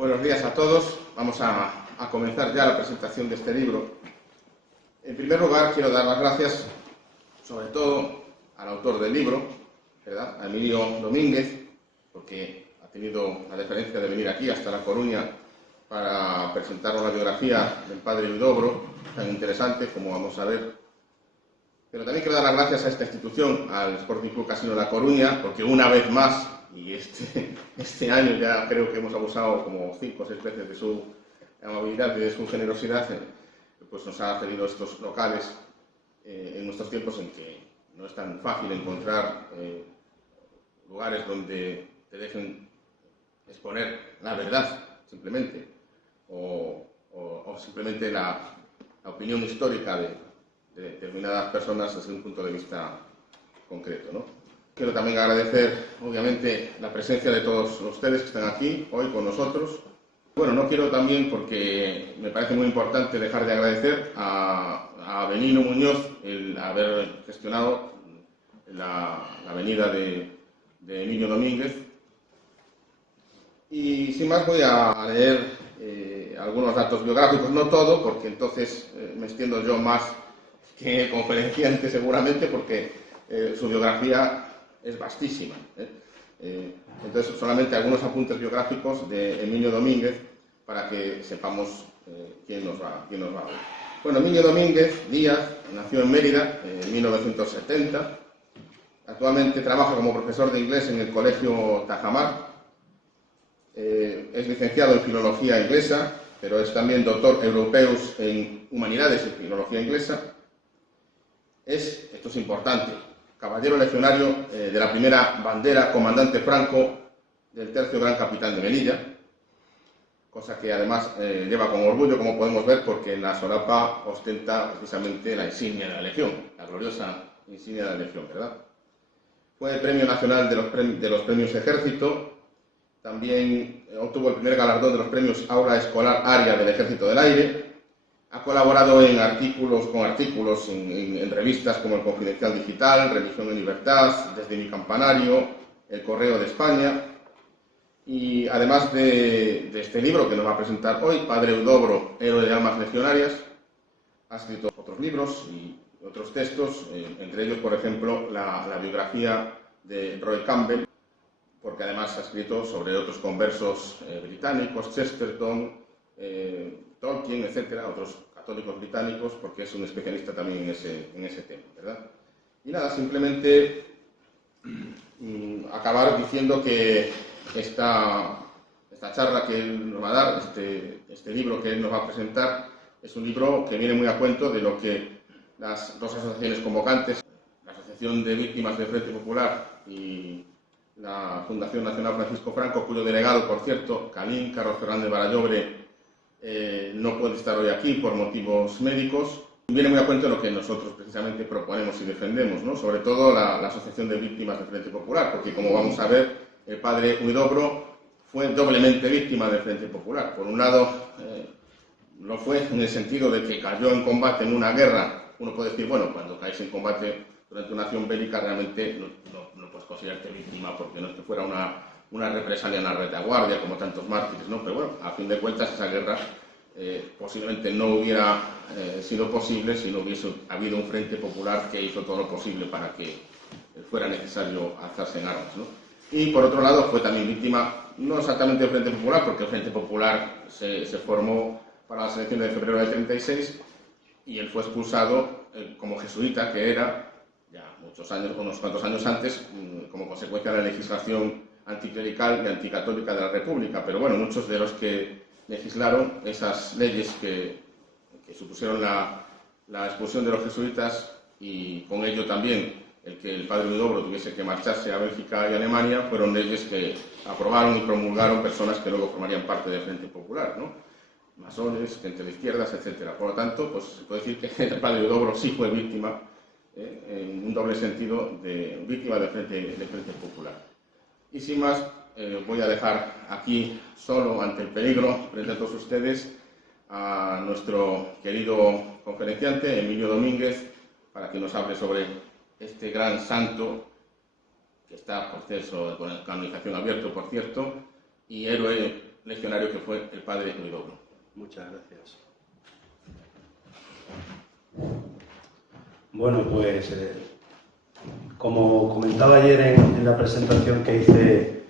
Buenos días a todos. Vamos a comenzar ya la presentación de este libro. En primer lugar, quiero dar las gracias, sobre todo, al autor del libro, ¿verdad?, a Emilio Domínguez, porque ha tenido la deferencia de venir aquí hasta La Coruña para presentarnos la biografía del padre Huidobro, tan interesante como vamos a ver. Pero también quiero dar las gracias a esta institución, al Sporting Club Casino La Coruña, porque una vez más, y este año ya creo que hemos abusado como 5 o 6 veces de su amabilidad y de su generosidad, pues nos ha cedido estos locales en nuestros tiempos en que no es tan fácil encontrar lugares donde te dejen exponer la verdad, simplemente, o simplemente la opinión histórica de determinadas personas desde un punto de vista concreto, ¿no? Quiero también agradecer, obviamente, la presencia de todos ustedes que están aquí hoy con nosotros. Bueno, no quiero también, porque me parece muy importante dejar de agradecer a Benigno Muñoz el haber gestionado la venida de Emilio Domínguez. Y sin más voy a leer algunos datos biográficos, no todo, porque entonces me extiendo yo más que el conferenciante seguramente, porque su biografía es vastísima. Entonces, solamente algunos apuntes biográficos de Emilio Domínguez para que sepamos quién nos va a oír. Bueno, Emilio Domínguez Díaz nació en Mérida en 1970. Actualmente trabaja como profesor de inglés en el Colegio Tajamar. Es licenciado en Filología Inglesa, pero es también doctor europeus en Humanidades y Filología Inglesa. Esto es importante, caballero legionario de la primera bandera, comandante Franco del tercio Gran Capitán de Melilla, cosa que además lleva con orgullo, como podemos ver, porque en la solapa ostenta precisamente la insignia de la Legión, la gloriosa insignia de la Legión, ¿verdad? Fue Premio Nacional de los Premios Ejército, también obtuvo el primer galardón de los premios Aula Escolar Aria del Ejército del Aire. Ha colaborado con artículos en revistas como El Confidencial Digital, Religión y Libertad, Desde mi Campanario, El Correo de España. Y además de este libro que nos va a presentar hoy, Padre Huidobro, Héroe de Almas Legionarias, ha escrito otros libros y otros textos, entre ellos, por ejemplo, la biografía de Roy Campbell, porque además ha escrito sobre otros conversos británicos, Chesterton, Tolkien, etcétera, otros católicos británicos, porque es un especialista también en ese tema, ¿verdad? Y nada, simplemente acabar diciendo que esta charla que él nos va a dar, este libro que él nos va a presentar, es un libro que viene muy a cuento de lo que las dos asociaciones convocantes, la Asociación de Víctimas del Frente Popular y la Fundación Nacional Francisco Franco, cuyo delegado, por cierto, Calín Carlos Fernández Barallobre, no puede estar hoy aquí por motivos médicos. Viene muy a cuento lo que nosotros precisamente proponemos y defendemos, ¿no? Sobre todo la Asociación de Víctimas del Frente Popular, porque como vamos a ver, el padre Huidobro fue doblemente víctima del Frente Popular. Por un lado, lo fue en el sentido de que cayó en combate en una guerra. Uno puede decir, bueno, cuando caes en combate durante una acción bélica realmente no puedes considerarte víctima, porque no es que fuera una represalia en la retaguardia, como tantos mártires, ¿no? Pero bueno, a fin de cuentas esa guerra posiblemente no hubiera sido posible si no hubiese habido un Frente Popular que hizo todo lo posible para que fuera necesario alzarse en armas, ¿no? Y por otro lado fue también víctima, no exactamente del Frente Popular, porque el Frente Popular se formó para las elecciones de febrero del 36 y él fue expulsado como jesuita que era, ya muchos años, unos cuantos años antes, como consecuencia de la legislación anticlerical y anticatólica de la República. Pero bueno, muchos de los que legislaron esas leyes que supusieron la expulsión de los jesuitas y con ello también el que el padre Huidobro tuviese que marcharse a Bélgica y Alemania, fueron leyes que aprobaron y promulgaron personas que luego formarían parte del Frente Popular, ¿no? Masones, gente de izquierdas, etcétera. Por lo tanto, pues se puede decir que el padre Huidobro sí fue víctima, en un doble sentido, de víctima del Frente Popular. Y sin más, voy a dejar aquí solo ante el peligro, frente a todos ustedes, a nuestro querido conferenciante, Emilio Domínguez, para que nos hable sobre este gran santo, que está en proceso de canonización abierto, por cierto, y héroe legionario que fue el padre Huidobro. Muchas gracias. Bueno, pues como comentaba ayer en la presentación que hice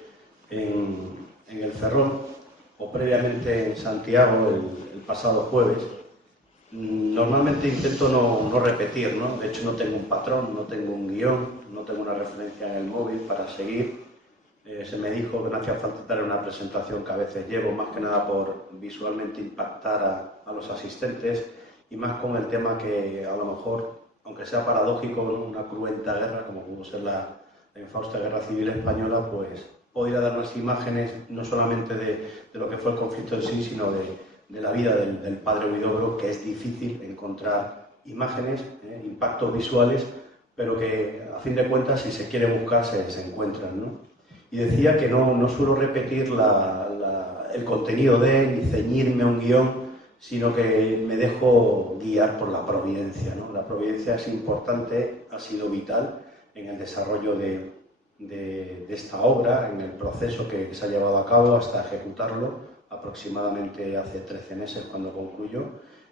en el Ferrol, o previamente en Santiago el pasado jueves, normalmente intento no repetir, ¿no? De hecho no tengo un patrón, no tengo un guión, no tengo una referencia en el móvil para seguir. Se me dijo que no hacía falta dar una presentación que a veces llevo, más que nada por visualmente impactar a los asistentes y más con el tema que a lo mejor, aunque sea paradójico, ¿no? Una cruenta guerra, como pudo ser la infausta Guerra Civil Española, pues podría darnos imágenes no solamente de lo que fue el conflicto en sí, sino de la vida del padre Huidobro, que es difícil encontrar imágenes, impactos visuales, pero que a fin de cuentas, si se quiere buscar, se encuentran, ¿no? Y decía que no suelo repetir el contenido ni ceñirme a un guión, sino que me dejo guiar por la providencia, ¿no? La providencia es importante, ha sido vital en el desarrollo de esta obra, en el proceso que se ha llevado a cabo hasta ejecutarlo, aproximadamente hace 13 meses cuando concluyó.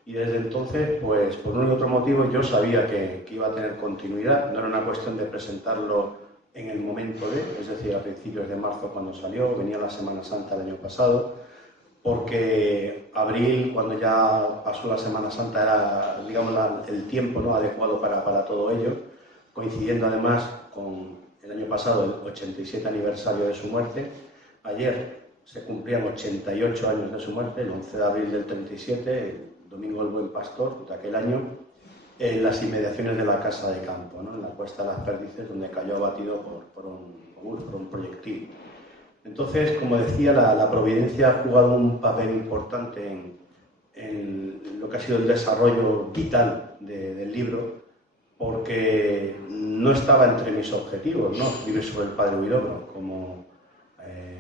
Y desde entonces, pues por uno y otro motivo, yo sabía que iba a tener continuidad. No era una cuestión de presentarlo en el momento es decir, a principios de marzo cuando salió, venía la Semana Santa del año pasado, porque abril, cuando ya pasó la Semana Santa, era, digamos, el tiempo, ¿no?, adecuado para todo ello, coincidiendo además con el año pasado el 87 aniversario de su muerte. Ayer se cumplían 88 años de su muerte, el 11 de abril del 37, el Domingo del Buen Pastor de aquel año, en las inmediaciones de la Casa de Campo, ¿no?, en la Cuesta de las Perdices, donde cayó abatido por un proyectil. Entonces, como decía, la providencia ha jugado un papel importante en lo que ha sido el desarrollo vital del libro, porque no estaba entre mis objetivos, ¿no?, escribir sobre el padre Huidobro, como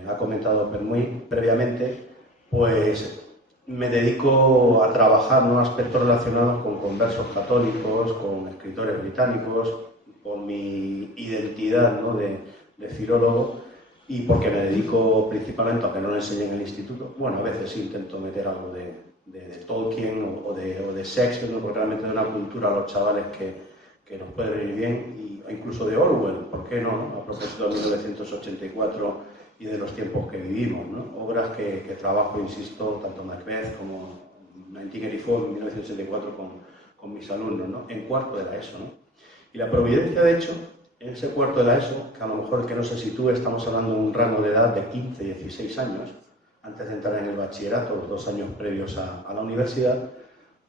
ha comentado Permuy previamente, pues me dedico a trabajar en aspectos relacionados con conversos católicos, con escritores británicos, por mi identidad, ¿no?, de filólogo, y porque me dedico principalmente, aunque no lo enseñé en el instituto, bueno, a veces sí intento meter algo de Tolkien o de Shakespeare, ¿no?, porque realmente de una cultura a los chavales que nos puede venir bien, o incluso de Orwell, ¿por qué no?, a propósito de 1984 y de los tiempos que vivimos, ¿no? Obras que trabajo, insisto, tanto Macbeth como 1984 en 1984 con mis alumnos, ¿no?, en cuarto de la ESO, ¿no? Y la providencia, de hecho, en ese cuarto de la ESO, que a lo mejor el que no se sitúe, estamos hablando de un rango de edad de 15 y 16 años, antes de entrar en el bachillerato, los 2 años previos a la universidad,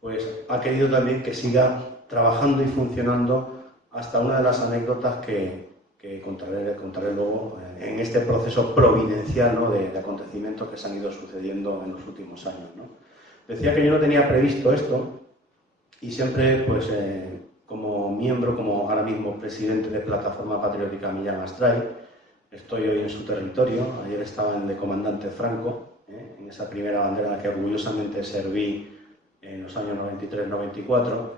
pues ha querido también que siga trabajando y funcionando hasta una de las anécdotas que contaré luego en este proceso providencial, ¿no?, de acontecimientos que se han ido sucediendo en los últimos años, ¿no? Decía que yo no tenía previsto esto y siempre, pues, como miembro, como ahora mismo presidente de Plataforma Patriótica Millán Astray, estoy hoy en su territorio. Ayer estaba en el de Comandante Franco, en esa primera bandera en la que orgullosamente serví en los años 93-94.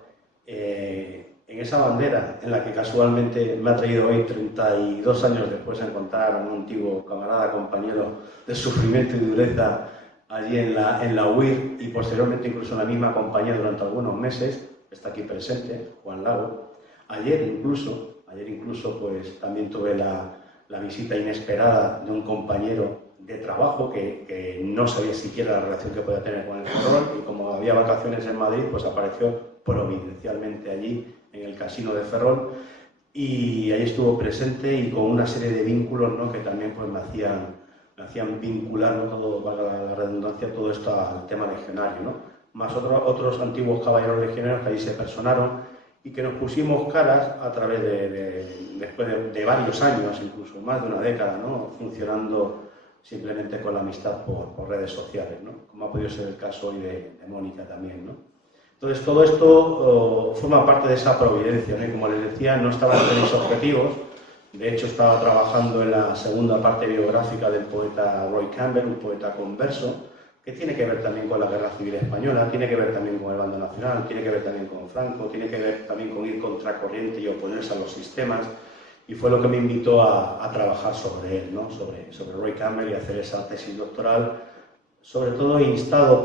En esa bandera en la que casualmente me ha traído hoy, 32 años después, a encontrar a un antiguo camarada, compañero de sufrimiento y dureza allí en la UIR, y posteriormente incluso en la misma compañía durante algunos meses. Está aquí presente, Juan Lago. Ayer incluso pues también tuve la visita inesperada de un compañero de trabajo que no sabía siquiera la relación que podía tener con el Ferrol, y como había vacaciones en Madrid, pues apareció providencialmente allí en el casino de Ferrol, y ahí estuvo presente y con una serie de vínculos, ¿no?, que también pues me hacían vincular, ¿no?, todo, valga la redundancia, todo esto al tema legionario, ¿no?, más otros antiguos caballeros legionarios que allí se personaron y que nos pusimos caras a través después de varios años, incluso más de una década, ¿no?, funcionando simplemente con la amistad por redes sociales, ¿no?, como ha podido ser el caso hoy de Mónica también, ¿no? Entonces, todo esto forma parte de esa providencia, ¿no? Y como les decía, no estaba entre mis objetivos. De hecho, estaba trabajando en la segunda parte biográfica del poeta Roy Campbell, un poeta converso, que tiene que ver también con la Guerra Civil Española, tiene que ver también con el bando nacional, tiene que ver también con Franco, tiene que ver también con ir contracorriente y oponerse a los sistemas, y fue lo que me invitó a trabajar sobre él, ¿no?, sobre Roy Campbell, y hacer esa tesis doctoral sobre todo instado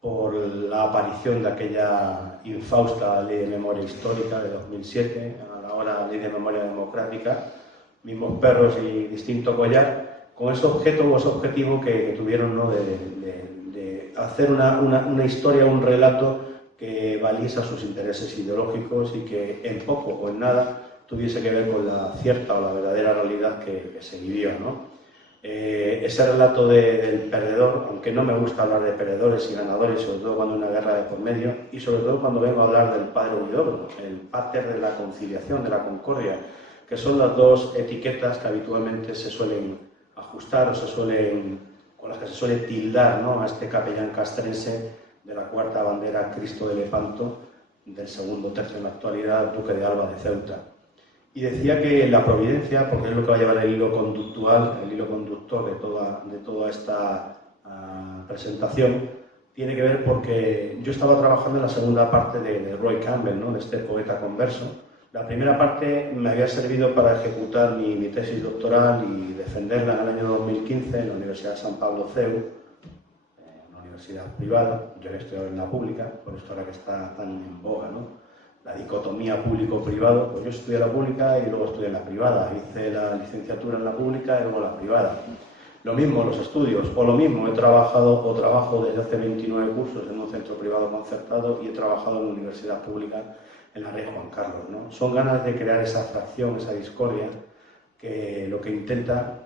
por la aparición de aquella infausta Ley de Memoria Histórica de 2007, a la hora Ley de Memoria Democrática, mismos perros y distinto collar, con ese objeto o ese objetivo que tuvieron, ¿no?, de hacer una historia, un relato que valiese a sus intereses ideológicos y que en poco o en nada tuviese que ver con la cierta o la verdadera realidad que se vivía, ¿no? Ese relato del perdedor, aunque no me gusta hablar de perdedores y ganadores, sobre todo cuando hay una guerra de por medio, y sobre todo cuando vengo a hablar del padre Huidobro, el pater de la conciliación, de la concordia, que son las dos etiquetas que habitualmente se suelen ajustar o con las que se suele tildar, ¿no?, a este capellán castrense de la cuarta bandera Cristo de Lepanto, del segundo tercio en la actualidad, duque de Alba de Ceuta. Y decía que la providencia, porque es lo que va a llevar el hilo conductual, el hilo conductor de toda esta presentación, tiene que ver porque yo estaba trabajando en la segunda parte de Roy Campbell, ¿no?, de este poeta converso. La primera parte me había servido para ejecutar mi tesis doctoral y defenderla en el año 2015 en la Universidad de San Pablo CEU, una universidad privada. Yo había estudiado en la pública, por esto ahora que está tan en boga, ¿no?, la dicotomía público-privado. Pues yo estudié la pública y luego estudié en la privada. Hice la licenciatura en la pública y luego la privada. Lo mismo los estudios, o lo mismo, he trabajado o trabajo desde hace 29 cursos en un centro privado concertado y he trabajado en una universidad pública en la Rey Juan Carlos, ¿no? Son ganas de crear esa fracción, esa discordia, que lo que intenta,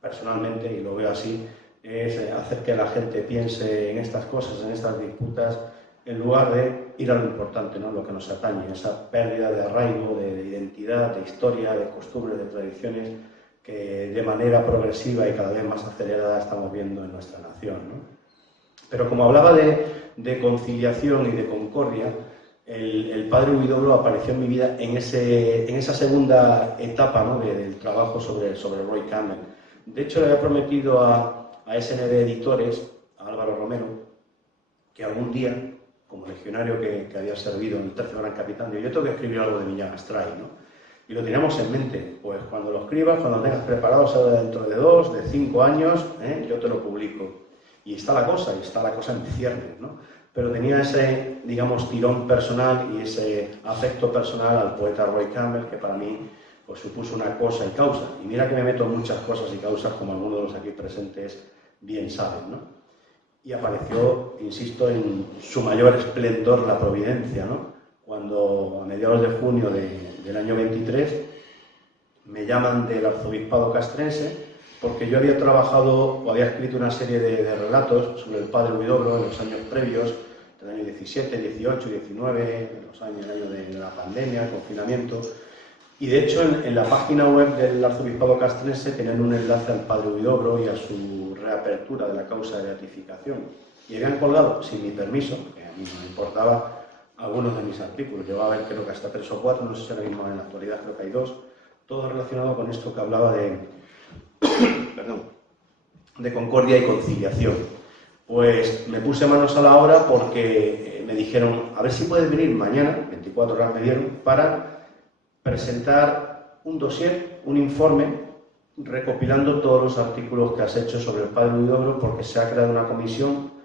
personalmente, y lo veo así, es hacer que la gente piense en estas cosas, en estas disputas, en lugar de ir a lo importante, ¿no?, lo que nos atañe, esa pérdida de arraigo, de identidad, de historia, de costumbres, de tradiciones, que de manera progresiva y cada vez más acelerada estamos viendo en nuestra nación, ¿no? Pero como hablaba de conciliación y de concordia, el padre Huidobro apareció en mi vida en esa segunda etapa, ¿no?, del trabajo sobre Roy Campbell. De hecho, le había prometido a SND Editores, a Álvaro Romero, que algún día, como legionario que había servido en el Tercio Gran Capitán, yo tengo que escribir algo de Millán Astray, ¿no? Y lo teníamos en mente, pues cuando lo escribas, cuando lo tengas preparado, sea dentro de 2, de 5 años, yo te lo publico. Y está la cosa en ciernes, ¿no? Pero tenía ese, digamos, tirón personal y ese afecto personal al poeta Roy Campbell, que para mí pues supuso una cosa y causa. Y mira que me meto en muchas cosas y causas, como algunos de los aquí presentes bien saben, ¿no? Y apareció, insisto, en su mayor esplendor la providencia, ¿no?, cuando a mediados de junio del año 23 me llaman del arzobispado castrense, porque yo había trabajado o había escrito una serie de relatos sobre el padre Huidobro en los años previos, del año 17, 18, 19, el año de la pandemia, el confinamiento. Y de hecho en la página web del arzobispado castrense tenían un enlace al padre Huidobro y a su reapertura de la causa de beatificación. Y habían colgado, sin mi permiso, que a mí no me importaba, algunos de mis artículos. Llegaba a ver, creo que hasta 3 o 4, no sé si ahora mismo en la actualidad creo que hay 2, todo relacionado con esto que hablaba de concordia y conciliación. Pues me puse manos a la obra porque me dijeron, a ver si puedes venir mañana, 24 horas me dieron, para presentar un dossier, un informe, recopilando todos los artículos que has hecho sobre el padre Huidobro, porque se ha creado una comisión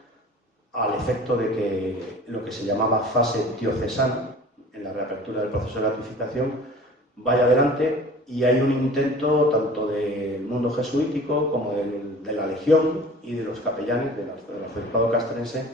al efecto de que lo que se llamaba fase diocesana, en la reapertura del proceso de beatificación, vaya adelante, y hay un intento tanto del mundo jesuítico como de la Legión y de los capellanes del arzobispado castrense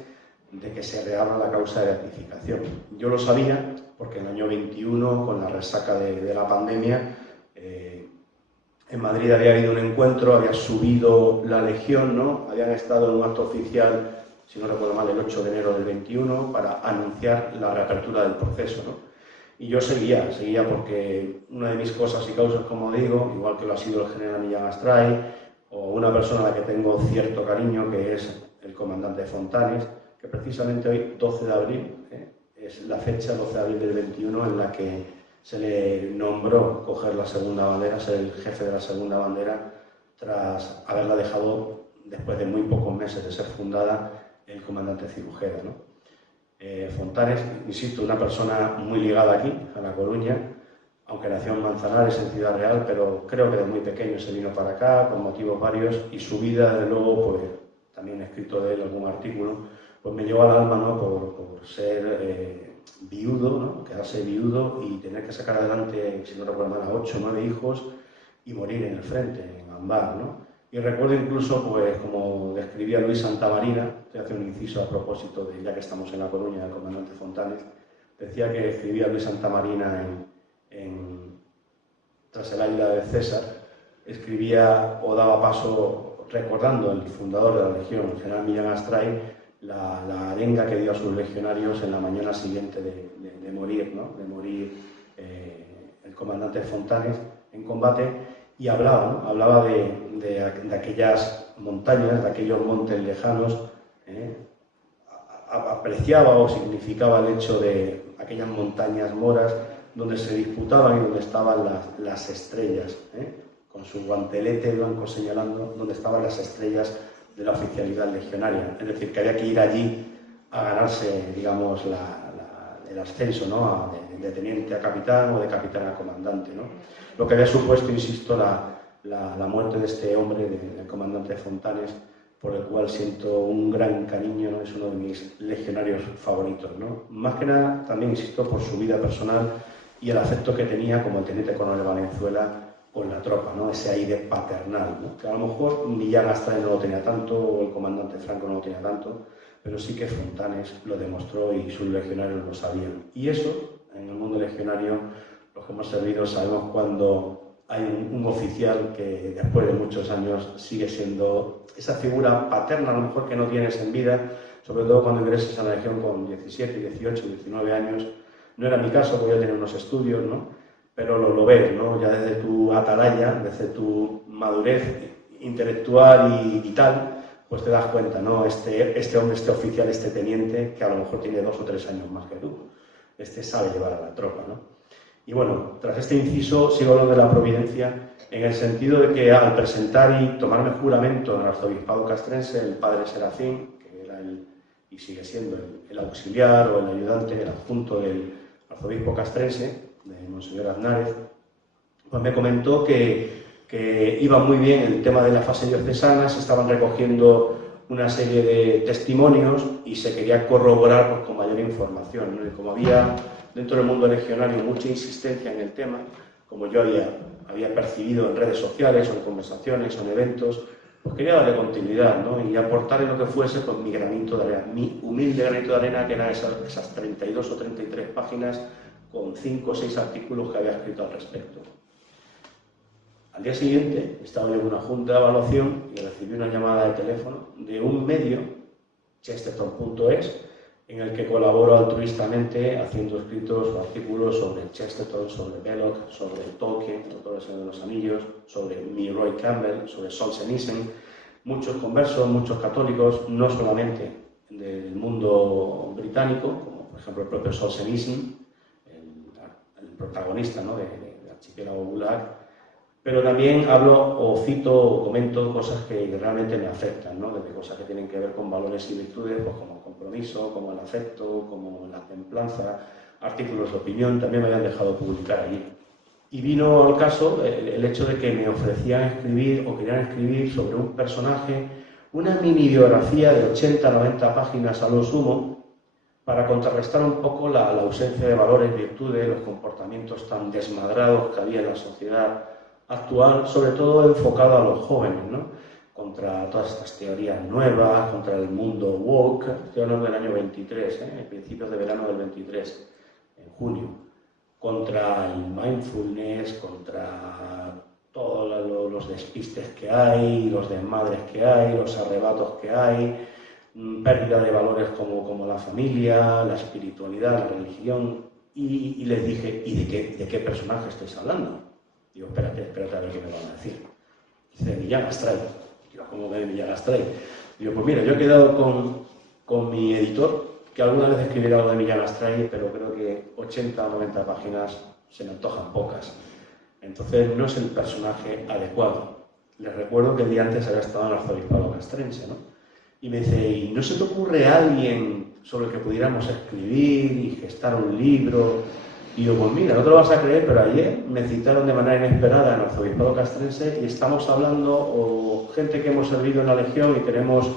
de que se reabra la causa de beatificación. Yo lo sabía porque en el año 21, con la resaca de la pandemia, en Madrid había habido un encuentro, había subido la Legión, ¿no? Habían estado en un acto oficial, si no recuerdo mal, el 8 de enero del 21, para anunciar la reapertura del proceso, ¿no? Y yo seguía porque una de mis cosas y causas, como digo, igual que lo ha sido el general Millán Astray, o una persona a la que tengo cierto cariño, que es el comandante Fontanes, que precisamente hoy, 12 de abril, es la fecha, 12 de abril del 21, en la que se le nombró coger la segunda bandera, ser el jefe de la segunda bandera, tras haberla dejado, después de muy pocos meses de ser fundada, el comandante Cirujera, ¿no? Fontanes, insisto, una persona muy ligada aquí, a La Coruña, aunque nació en Manzanares, en Ciudad Real, pero creo que de muy pequeño se vino para acá, por motivos varios, y su vida, desde luego, pues también he escrito de él algún artículo, pues me llegó al alma, ¿no? por ser viudo, ¿no? Quedarse viudo y tener que sacar adelante, si no recuerdo mal, a 8 o 9 hijos y morir en el frente, en Ambar, ¿no? Y recuerdo incluso, pues, como describía Luis Santamarina, te hace un inciso a propósito de, ya que estamos en La Coruña, del comandante Fontanes, decía que escribía Luis Santamarina tras el águila de César, escribía o daba paso, recordando al fundador de la Legión, el general Millán Astray, la arenga que dio a sus legionarios en la mañana siguiente de morir, ¿no? De morir el comandante Fontanes en combate, y hablaba, ¿no? Hablaba de aquellas montañas, de aquellos montes lejanos, apreciaba o significaba el hecho de aquellas montañas moras donde se disputaban y donde estaban las estrellas, con su guantelete blanco señalando donde estaban las estrellas de la oficialidad legionaria. Es decir, que había que ir allí a ganarse, digamos, el ascenso, ¿no? de teniente a capitán o de capitán a comandante, ¿no? Lo que había supuesto, insisto, la muerte de este hombre, del comandante Fontanes, por el cual siento un gran cariño, ¿no? Es uno de mis legionarios favoritos, ¿no? Más que nada, también insisto, por su vida personal y el afecto que tenía como el teniente coronel Valenzuela con la tropa, ¿no? Ese aire paternal, ¿no? Que a lo mejor Millán Astray no lo tenía tanto, o el comandante Franco no lo tenía tanto, pero sí que Fontanes lo demostró y sus legionarios lo sabían. Y eso, en el mundo legionario, los que hemos servido sabemos cuando hay un oficial que después de muchos años sigue siendo esa figura paterna, a lo mejor que no tienes en vida, sobre todo cuando ingresas a la Legión con 17, 18, 19 años. No era mi caso, porque yo tenía unos estudios, ¿no? Pero lo ves, ¿no? Ya desde tu atalaya, desde tu madurez intelectual y vital, pues te das cuenta, ¿no? Este hombre, este oficial, este teniente, que a lo mejor tiene 2 o 3 años más que tú, sabe llevar a la tropa, ¿no? Y bueno, tras este inciso sigo hablando de la providencia en el sentido de que al presentar y tomarme juramento en el arzobispado castrense, el padre Serafín, que era y sigue siendo el auxiliar o el ayudante, el adjunto del arzobispo castrense, de Monseñor Aznárez, pues me comentó que iba muy bien el tema de la fase diocesana, se estaban recogiendo una serie de testimonios y se quería corroborar pues, con mayor información, ¿no? Y como había dentro del mundo legionario mucha insistencia en el tema, como yo había percibido en redes sociales o en conversaciones o en eventos, pues quería darle continuidad, ¿no? Y aportar en lo que fuese pues, mi granito de arena, mi humilde granito de arena, que eran esas 32 o 33 páginas con 5 o 6 artículos que había escrito al respecto. Al día siguiente estaba yo en una junta de evaluación y recibí una llamada de teléfono de un medio, Chesterton.es, en el que colaboro altruistamente haciendo escritos o artículos sobre Chesterton, sobre Belloc, sobre Tolkien, el autor del Señor de los Anillos, sobre Roy Campbell, sobre Solzhenitsyn, muchos conversos, muchos católicos, no solamente del mundo británico, como por ejemplo el propio Solzhenitsyn, el protagonista, ¿no? del archipiélago Gulag, pero también hablo o cito o comento cosas que realmente me afectan, ¿no? Desde cosas que tienen que ver con valores y virtudes, pues como el compromiso, como el afecto, como la templanza, artículos de opinión, también me habían dejado publicar allí. Y vino al caso el hecho de que me ofrecían escribir o querían escribir sobre un personaje, una mini biografía de 80-90 páginas a lo sumo, para contrarrestar un poco la ausencia de valores, virtudes, los comportamientos tan desmadrados que había en la sociedad actual, sobre todo enfocado a los jóvenes, ¿no? Contra todas estas teorías nuevas, contra el mundo woke, estoy hablando del año 23, en principios de verano del 23, en junio, contra el mindfulness, contra todos los despistes que hay, los desmadres que hay, los arrebatos que hay, pérdida de valores como la familia, la espiritualidad, la religión, y les dije, ¿y de qué personaje estáis hablando? Digo, espérate a ver qué me van a decir. Dice, Millán Astray. Digo, ¿cómo que de Millán Astray? Digo, pues mira, yo he quedado con mi editor, que alguna vez escribiera algo de Millán Astray, pero creo que 80 o 90 páginas se me antojan pocas. Entonces no es el personaje adecuado. Les recuerdo que el día antes había estado en el arzobispado castrense, ¿no? Y me dice, ¿y no se te ocurre alguien sobre el que pudiéramos escribir y gestar un libro? Y yo, pues mira, no te lo vas a creer, pero ayer me citaron de manera inesperada en el arzobispado castrense y estamos hablando, o gente que hemos servido en la Legión y tenemos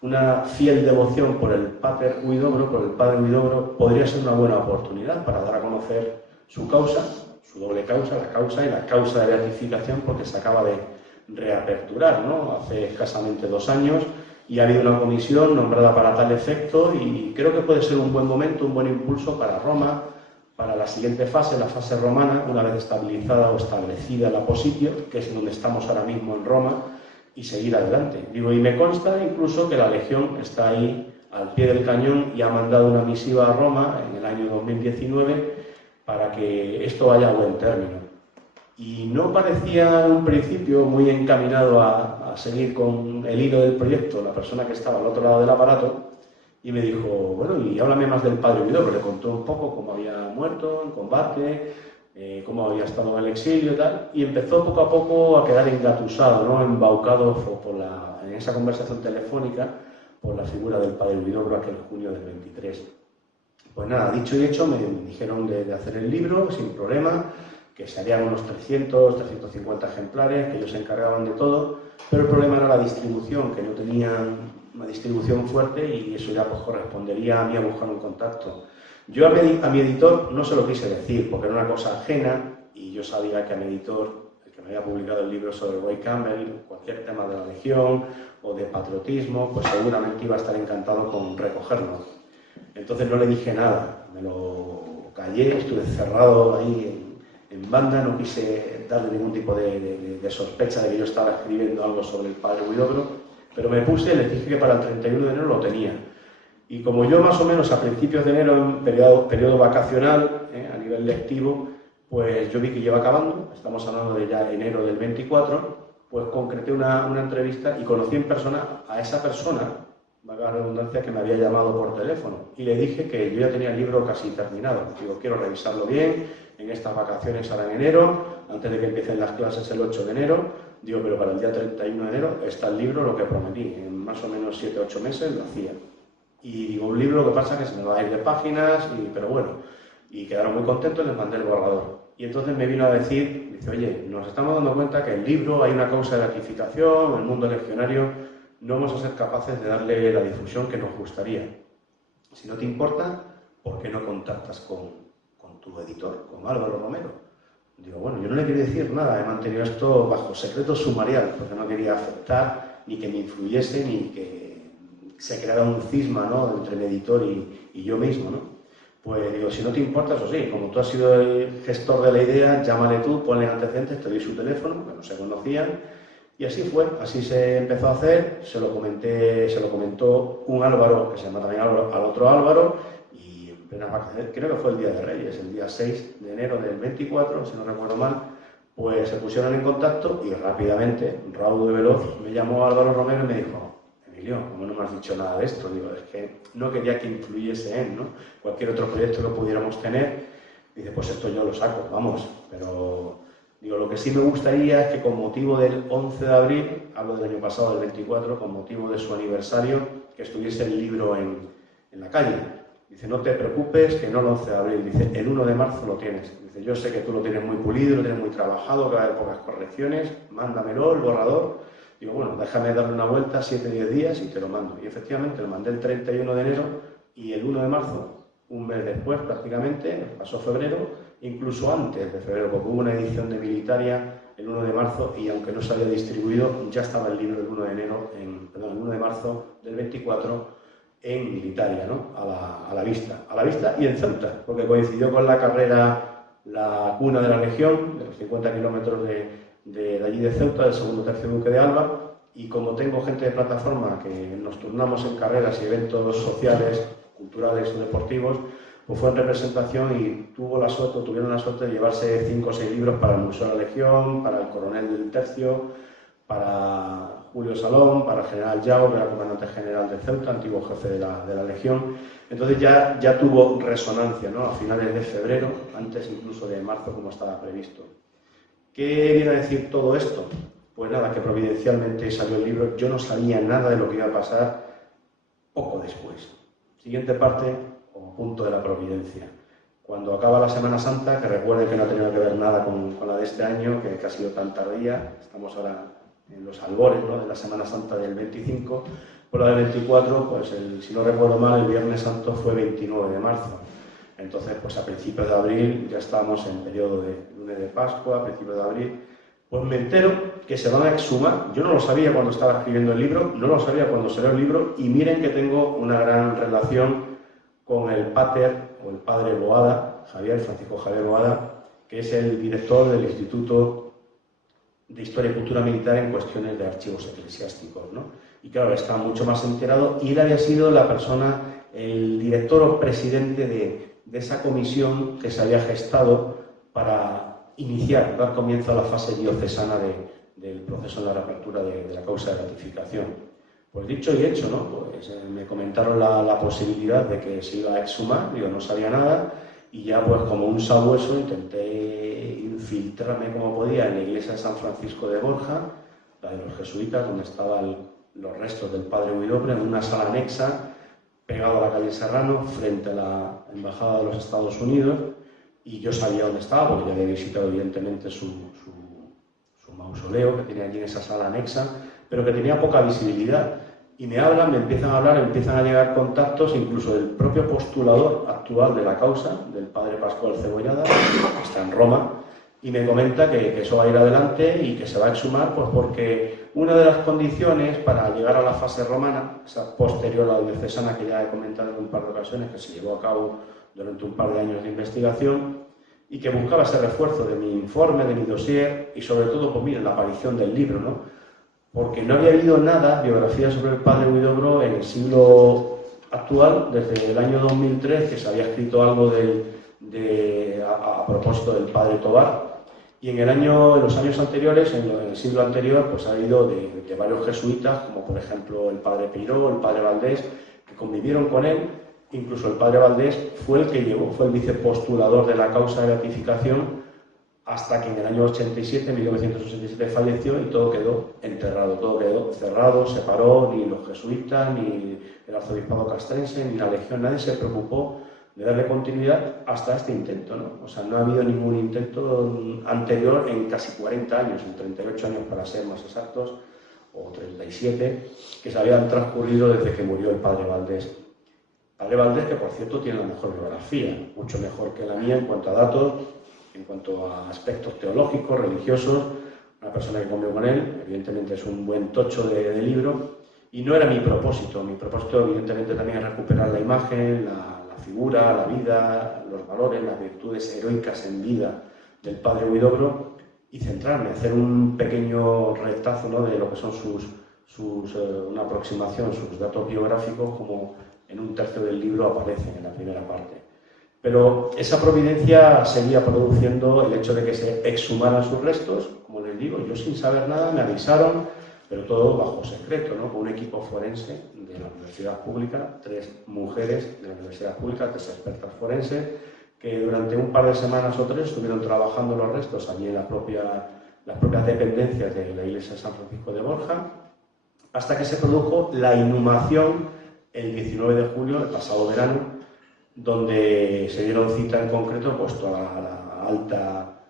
una fiel devoción por el Pater Huidobro, por el Padre Huidobro, podría ser una buena oportunidad para dar a conocer su causa, su doble causa, la causa y la causa de beatificación, porque se acaba de reaperturar, ¿no? Hace escasamente 2 años, y ha habido una comisión nombrada para tal efecto, y creo que puede ser un buen momento, un buen impulso para Roma, para la siguiente fase, la fase romana, una vez estabilizada o establecida la positio, que es donde estamos ahora mismo en Roma, y seguir adelante. Digo, y me consta incluso que la Legión está ahí al pie del cañón y ha mandado una misiva a Roma en el año 2019 para que esto vaya a buen término. Y no parecía en un principio muy encaminado a seguir con el hilo del proyecto la persona que estaba al otro lado del aparato, y me dijo, bueno, y háblame más del Padre Huidobro. Le contó un poco cómo había muerto en combate, cómo había estado en el exilio y tal, y empezó poco a poco a quedar engatusado, ¿no? Embaucado en esa conversación telefónica por la figura del Padre Huidobro aquel junio del 23. Pues nada, dicho y hecho, me dijeron de hacer el libro sin problema, que se harían unos 300, 350 ejemplares, que ellos se encargaban de todo, pero el problema era la distribución, que no tenían una distribución fuerte, y eso ya pues correspondería a mí a buscar un contacto. Yo a mi editor no se lo quise decir, porque era una cosa ajena, y yo sabía que a mi editor, el que me había publicado el libro sobre Roy Campbell, cualquier tema de la Legión o de patriotismo, pues seguramente iba a estar encantado con recogerlo. Entonces no le dije nada, me lo callé, estuve cerrado ahí en banda, no quise darle ningún tipo de sospecha de que yo estaba escribiendo algo sobre el Padre Huidobro, pero me puse, les dije que para el 31 de enero lo tenía. Y como yo más o menos a principios de enero, en periodo vacacional, a nivel lectivo, pues yo vi que iba acabando, estamos hablando de ya enero del 24, pues concreté una entrevista y conocí en persona a esa persona, valga la redundancia, que me había llamado por teléfono, y le dije que yo ya tenía el libro casi terminado. Digo, quiero revisarlo bien, en estas vacaciones ahora en enero, antes de que empiecen las clases el 8 de enero, digo, pero para el día 31 de enero está el libro, lo que prometí, en más o menos 7 o 8 meses lo hacía. Y digo, un libro, lo que pasa es que se me va a ir de páginas, pero bueno, y quedaron muy contentos, les mandé el borrador. Y entonces me vino a decir, dice, oye, nos estamos dando cuenta que el libro hay una causa de beatificación, el mundo legionario, no vamos a ser capaces de darle la difusión que nos gustaría. Si no te importa, ¿por qué no contactas con tu editor, con Álvaro Romero? Digo, bueno, yo no le quería decir nada, he mantenido esto bajo secreto sumarial, porque no quería afectar, ni que me influyese, ni que se creara un cisma, ¿no?, entre el editor y yo mismo, ¿no? Pues digo, si no te importa, eso sí, como tú has sido el gestor de la idea, llámale tú, ponle antecedentes, te doy su teléfono, que no se conocían, y así fue, así se empezó a hacer, se lo comentó un Álvaro, que se llama también Álvaro, al otro Álvaro, y en plenas vacaciones, creo que fue el Día de Reyes, el día 6 de enero del 24, si no recuerdo mal, pues se pusieron en contacto y rápidamente, raudo y veloz, me llamó Álvaro Romero y me dijo, Emilio, ¿cómo no me has dicho nada de esto? Digo, es que no quería que influyese en, ¿no?, cualquier otro proyecto que pudiéramos tener. Dice, pues esto yo lo saco, vamos, pero digo, lo que sí me gustaría es que con motivo del 11 de abril, hablo del año pasado, del 24, con motivo de su aniversario, que estuviese el libro en la calle. Dice, no te preocupes, que no el 11 de abril, dice, el 1 de marzo lo tienes. Dice, yo sé que tú lo tienes muy pulido, lo tienes muy trabajado, que va a haber pocas correcciones, mándamelo, el borrador. Digo, bueno, déjame darle una vuelta, 7 o 10 días y te lo mando. Y efectivamente lo mandé el 31 de enero y el 1 de marzo, un mes después prácticamente, pasó febrero, incluso antes de febrero, porque hubo una edición de Militaria el 1 de marzo y aunque no se había distribuido, ya estaba el libro el 1 de enero, el 1 de marzo del 24 en Militaria, ¿no?, a la vista y en Ceuta, porque coincidió con la carrera, la cuna de la Legión, de los 50 kilómetros de allí de Ceuta, del segundo tercio duque de Alba, y como tengo gente de plataforma que nos turnamos en carreras y eventos sociales, culturales o deportivos, pues fue en representación y tuvieron la suerte de llevarse 5 o 6 libros para el Museo de la Legión, para el coronel del tercio, para Julio Salón, para el general Yao, que era comandante general de Ceuta, antiguo jefe de la Legión. Entonces ya tuvo resonancia, ¿no?, a finales de febrero, antes incluso de marzo como estaba previsto. ¿Qué viene a decir todo esto? Pues nada, que providencialmente salió el libro. Yo no sabía nada de lo que iba a pasar poco después. Siguiente parte o punto de la providencia. Cuando acaba la Semana Santa, que recuerden que no ha tenido que ver nada con la de este año, que ha sido tan tardía, estamos ahora en los albores, ¿no?, de la Semana Santa del 25, por la del 24, pues si no recuerdo mal, el Viernes Santo fue 29 de marzo. Entonces, pues a principios de abril ya estábamos en periodo de lunes de Pascua, a principios de abril. Pues me entero que se van a exhumar. Yo no lo sabía cuando estaba escribiendo el libro, no lo sabía cuando salió el libro, y miren que tengo una gran relación con el pater, o el padre Boada, Francisco Javier Boada, que es el director del Instituto de Historia y Cultura Militar en cuestiones de archivos eclesiásticos, ¿no? Y claro, estaba mucho más enterado, y él había sido la persona, el director o presidente de esa comisión que se había gestado para dar comienzo a la fase diocesana del proceso de la reapertura de la causa de beatificación. Pues dicho y hecho, ¿no? Pues me comentaron la posibilidad de que se iba a exhumar, yo no sabía nada, y ya pues como un sabueso intenté infiltrarme como podía en la iglesia de San Francisco de Borja, la de los jesuitas, donde estaban los restos del padre Huidobro, en una sala anexa, pegado a la calle Serrano, frente a la Embajada de los Estados Unidos, y yo sabía dónde estaba, porque ya había visitado evidentemente su mausoleo, que tenía allí en esa sala anexa, pero que tenía poca visibilidad. Y me hablan, me empiezan a hablar, empiezan a llegar contactos, incluso del propio postulador actual de la causa, del padre Pascual Cebollada, que está en Roma, y me comenta que eso va a ir adelante y que se va a exhumar, pues porque una de las condiciones para llegar a la fase romana, esa posterior a la diocesana que ya he comentado en un par de ocasiones, que se llevó a cabo durante un par de años de investigación, y que buscaba ese refuerzo de mi informe, de mi dossier, y sobre todo, pues mira, la aparición del libro, ¿no? Porque no había habido nada, biografía sobre el padre Huidobro en el siglo actual, desde el año 2003, que se había escrito algo a propósito del padre Tobar, y en los años anteriores, en el siglo anterior, pues ha habido de varios jesuitas, como por ejemplo el padre Peiró, el padre Valdés, que convivieron con él. Incluso el padre Valdés fue el vicepostulador de la causa de beatificación, hasta que en el año 87, 1987, falleció, y todo quedó enterrado, todo quedó cerrado, se paró, ni los jesuitas, ni el arzobispado castrense, ni la legión, nadie se preocupó de darle continuidad hasta este intento, ¿no? O sea, no ha habido ningún intento anterior en casi 40 años, en 38 años para ser más exactos, o 37, que se habían transcurrido desde que murió el padre Valdés. Padre Valdés, que por cierto tiene la mejor biografía, mucho mejor que la mía en cuanto a datos, en cuanto a aspectos teológicos, religiosos, una persona que comió con él, evidentemente es un buen tocho de libro, y no era mi propósito evidentemente también es recuperar la imagen, la figura, la vida, los valores, las virtudes heroicas en vida del padre Huidobro, y centrarme, hacer un pequeño retazo, ¿no?, de lo que son una aproximación, sus datos biográficos, como en un tercio del libro aparecen en la primera parte. Pero esa providencia seguía produciendo el hecho de que se exhumaran sus restos, como les digo, yo sin saber nada, me avisaron, pero todo bajo secreto, ¿no?, con un equipo forense de la Universidad Pública, 3 mujeres de la Universidad Pública, 3 expertas forenses, que durante un par de semanas o 3 estuvieron trabajando los restos allí en las propias dependencias de la iglesia de San Francisco de Borja, hasta que se produjo la inhumación el 19 de julio, el pasado verano, donde se dieron cita en concreto puesto a la alta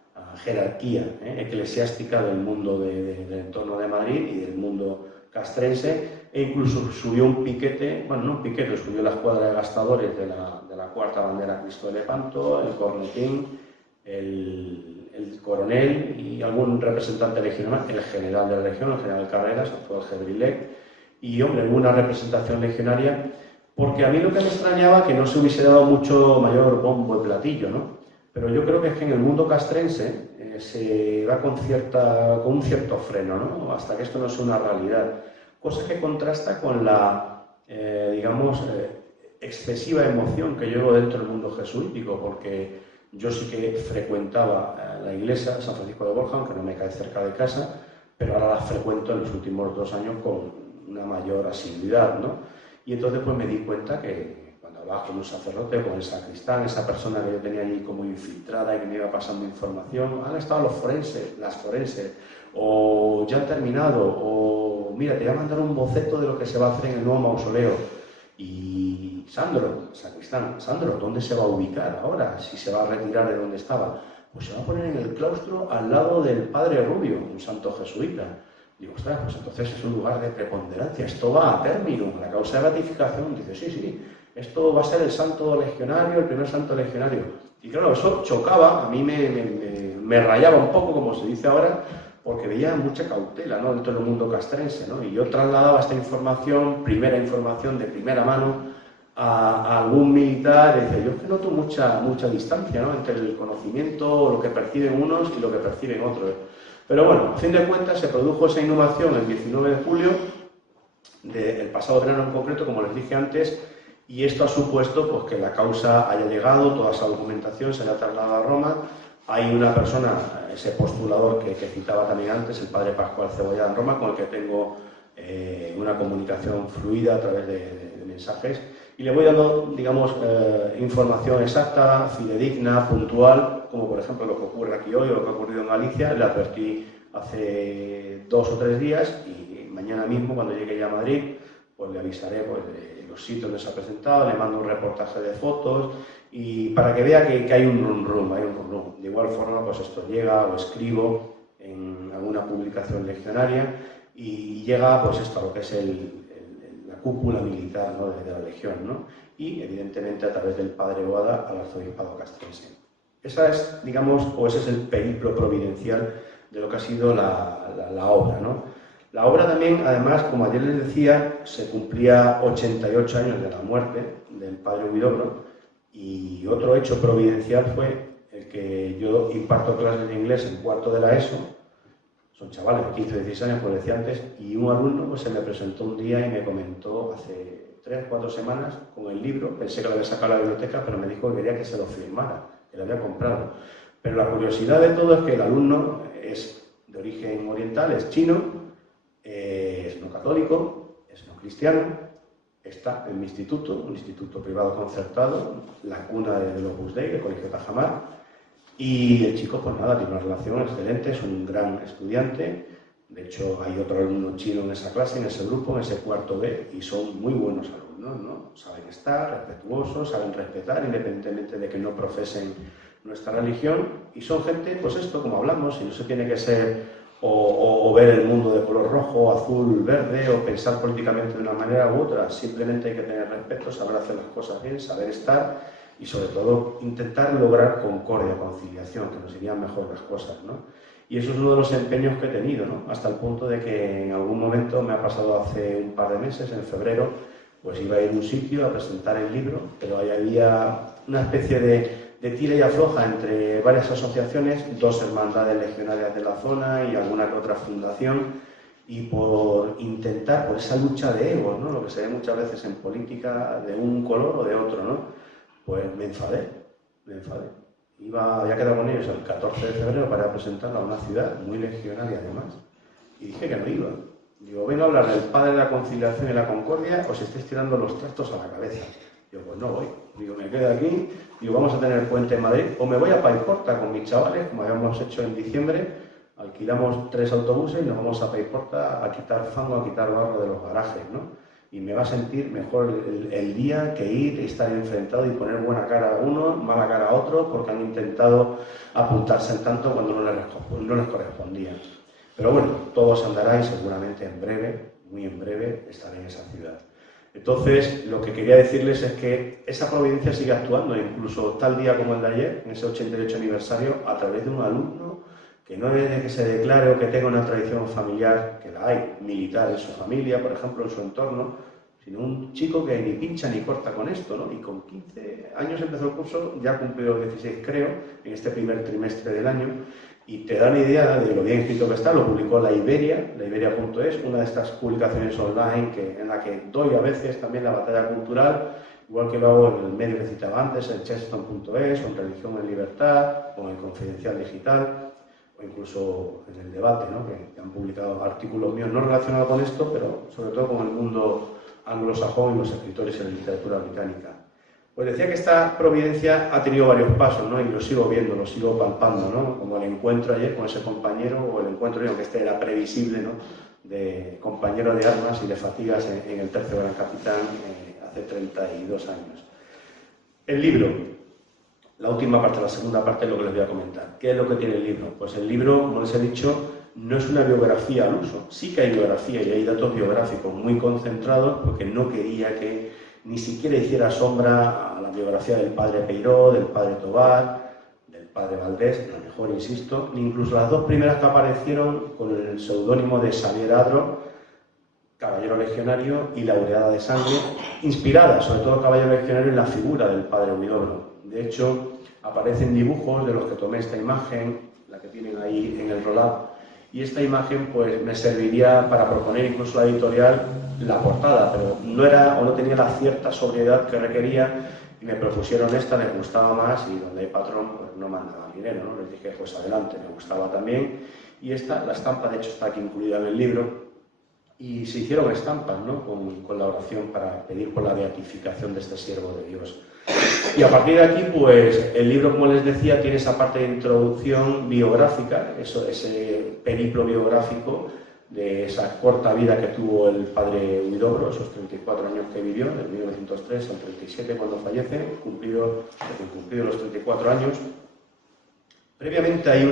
jerarquía eclesiástica del mundo del entorno de Madrid y del mundo castrense, e incluso subió un piquete, bueno, no un piquete, subió la escuadra de gastadores de la cuarta bandera Cristo de Lepanto, el cornetín, el coronel y algún representante regional, el general de la región, el general Carreras, actual Gedrilec, y hombre, alguna representación legionaria, porque a mí lo que me extrañaba que no se hubiese dado mucho mayor bombo y platillo, ¿no? Pero yo creo que es que en el mundo castrense se va con un cierto freno, ¿no?, hasta que esto no sea una realidad, cosa que contrasta con la, excesiva emoción que llevo dentro del mundo jesuítico, porque yo sí que frecuentaba la iglesia de San Francisco de Borja, aunque no me cae cerca de casa, pero ahora la frecuento en los últimos 2 años con una mayor asiduidad, ¿no? Y entonces pues me di cuenta que cuando hablaba con un sacerdote, con el sacristán, esa persona que yo tenía allí como infiltrada y que me iba pasando información, han estado las forenses, o ya han terminado, o mira, te voy a mandar un boceto de lo que se va a hacer en el nuevo mausoleo. Y Sandro, sacristán, Sandro, ¿dónde se va a ubicar ahora? Si se va a retirar de donde estaba. Pues se va a poner en el claustro al lado del padre Rubio, un santo jesuita. Digo, ostras, pues entonces es un lugar de preponderancia, esto va a término, la causa de beatificación. Dice, sí, sí, esto va a ser el santo legionario, el primer santo legionario. Y claro, eso chocaba, a mí me rayaba un poco, como se dice ahora, porque veía mucha cautela, ¿no?, dentro del mundo castrense, ¿no? Y yo trasladaba esta información, primera información de primera mano, a algún militar, y decía, yo es que noto mucha distancia, ¿no?, entre el conocimiento, lo que perciben unos y lo que perciben otros. Pero bueno, a fin de cuentas se produjo esa inhumación el 19 de julio del pasado verano en concreto, como les dije antes, y esto ha supuesto pues, que la causa haya llegado, toda esa documentación se haya trasladado a Roma. Hay una persona, ese postulador que citaba también antes, el padre Pascual Cebollada en Roma, con el que tengo una comunicación fluida a través de mensajes, y le voy dando, digamos, información exacta, fidedigna, puntual, como por ejemplo lo que ocurre aquí hoy o lo que ha ocurrido en Galicia. Le advertí hace 2 o 3 días, y mañana mismo, cuando llegue ya a Madrid, pues le avisaré pues, de los sitios donde se ha presentado, le mando un reportaje de fotos, y para que vea que hay un rum-rum, hay un rum-rum. De igual forma, pues esto llega, o escribo en alguna publicación legionaria, y llega pues esto a lo que es la cúpula militar, ¿no?, de la Legión, ¿no?, y evidentemente a través del padre Boada al arzobispado castrense. Esa es, digamos, o ese es el periplo providencial de lo que ha sido la obra, ¿no? La obra también, además, como ayer les decía, se cumplía 88 años de la muerte del padre Huidobro, y otro hecho providencial fue el que yo imparto clases de inglés en cuarto de la ESO. Son chavales de 15 o 16 años, como decía antes, y un alumno pues, se me presentó un día y me comentó hace 3 o 4 semanas con el libro. Pensé que lo había sacado a la biblioteca, pero me dijo que quería que se lo firmara, que lo había comprado. Pero la curiosidad de todo es que el alumno es de origen oriental, es chino, es no católico, es no cristiano, está en mi instituto, un instituto privado concertado, la cuna de los Opus Dei, del Colegio Tajamar. Y el chico, pues nada, tiene una relación excelente, es un gran estudiante. De hecho, hay otro alumno chino en esa clase, en ese grupo, en ese cuarto B, y son muy buenos alumnos, ¿no? Saben estar, respetuosos, saben respetar, independientemente de que no profesen nuestra religión, y son gente, pues esto, como hablamos, y no se tiene que ser o ver el mundo de color rojo, azul, verde, o pensar políticamente de una manera u otra. Simplemente hay que tener respeto, saber hacer las cosas bien, saber estar, y sobre todo intentar lograr concordia, conciliación, que nos irían mejor las cosas, ¿no? Y eso es uno de los empeños que he tenido, ¿no?, hasta el punto de que en algún momento, me ha pasado hace un par de meses, en febrero, pues iba a ir a un sitio a presentar el libro, pero ahí había una especie de tira y afloja entre varias asociaciones, 2 hermandades legionarias de la zona y alguna que otra fundación, y por intentar, por esa lucha de egos, ¿no?, lo que se ve muchas veces en política, de un color o de otro, ¿no?, pues me enfadé. Había quedado con ellos el 14 de febrero para presentarlo a una ciudad muy legionaria además, y dije que no iba. Digo, vengo a hablar del Padre de la Conciliación y la Concordia, os estáis tirando los trastos a la cabeza. Digo, pues no voy. Digo, me quedo aquí, digo, vamos a tener puente en Madrid, o me voy a Paiporta con mis chavales, como habíamos hecho en diciembre, alquilamos 3 autobuses y nos vamos a Paiporta a quitar fango, a quitar barro de los garajes, ¿no? Y me va a sentir mejor el día que ir, estar enfrentado y poner buena cara a uno, mala cara a otro, porque han intentado apuntarse en tanto cuando no les correspondía. Pero bueno, todo se andará y seguramente en breve, muy en breve, estaré en esa ciudad. Entonces, lo que quería decirles es que esa providencia sigue actuando, incluso tal día como el de ayer, en ese 88 aniversario, a través de un alumno que no es de que se declare o que tenga una tradición familiar, que la hay, militar en su familia, por ejemplo, en su entorno, sino un chico que ni pincha ni corta con esto, ¿no? Y con 15 años empezó el curso, ya ha cumplido 16, creo, en este primer trimestre del año, y te da una idea de lo bien escrito que está. Lo publicó la Iberia.es, una de estas publicaciones online en la que doy a veces también la batalla cultural, igual que lo hago en el medio que citaba antes, en Chesterton.es, o en Religión en Libertad, o en el Confidencial Digital, o incluso en el debate, ¿no?, que han publicado artículos míos no relacionados con esto, pero sobre todo con el mundo anglosajón y los escritores en la literatura británica. Pues decía que esta providencia ha tenido varios pasos, ¿no?, y lo sigo viendo, lo sigo palpando, ¿no?, como el encuentro ayer con ese compañero, o el encuentro, aunque este era previsible, ¿no?, de compañero de armas y de fatigas en el Tercio Gran Capitán hace 32 años. El libro. La última parte, la segunda parte es lo que les voy a comentar. ¿Qué es lo que tiene el libro? Pues el libro, como les he dicho, no es una biografía al uso. Sí que hay biografía y hay datos biográficos muy concentrados, porque no quería que ni siquiera hiciera sombra a la biografía del padre Peiró, del padre Tobar, del padre Valdés, a lo mejor, insisto, ni incluso las dos primeras que aparecieron con el seudónimo de Xavier Adro, caballero legionario y laureada de sangre, inspirada, sobre todo caballero legionario, en la figura del padre Huidobro. De hecho, aparecen dibujos de los que tomé esta imagen, la que tienen ahí en el roll-up, y esta imagen pues me serviría para proponer incluso a la editorial la portada, pero no era o no tenía la cierta sobriedad que requería, y me propusieron esta, les gustaba más, y donde hay patrón pues no mandaba dinero, ¿no? Les dije pues adelante, me gustaba también, y esta, la estampa de hecho está aquí incluida en el libro, y se hicieron estampas, ¿no? con la oración para pedir por la beatificación de este siervo de Dios. Y a partir de aquí, pues el libro, como les decía, tiene esa parte de introducción biográfica, ese periplo biográfico de esa corta vida que tuvo el padre Huidobro, esos 34 años que vivió, de 1903 al 37 cuando fallece, cumplidos los 34 años. Previamente hay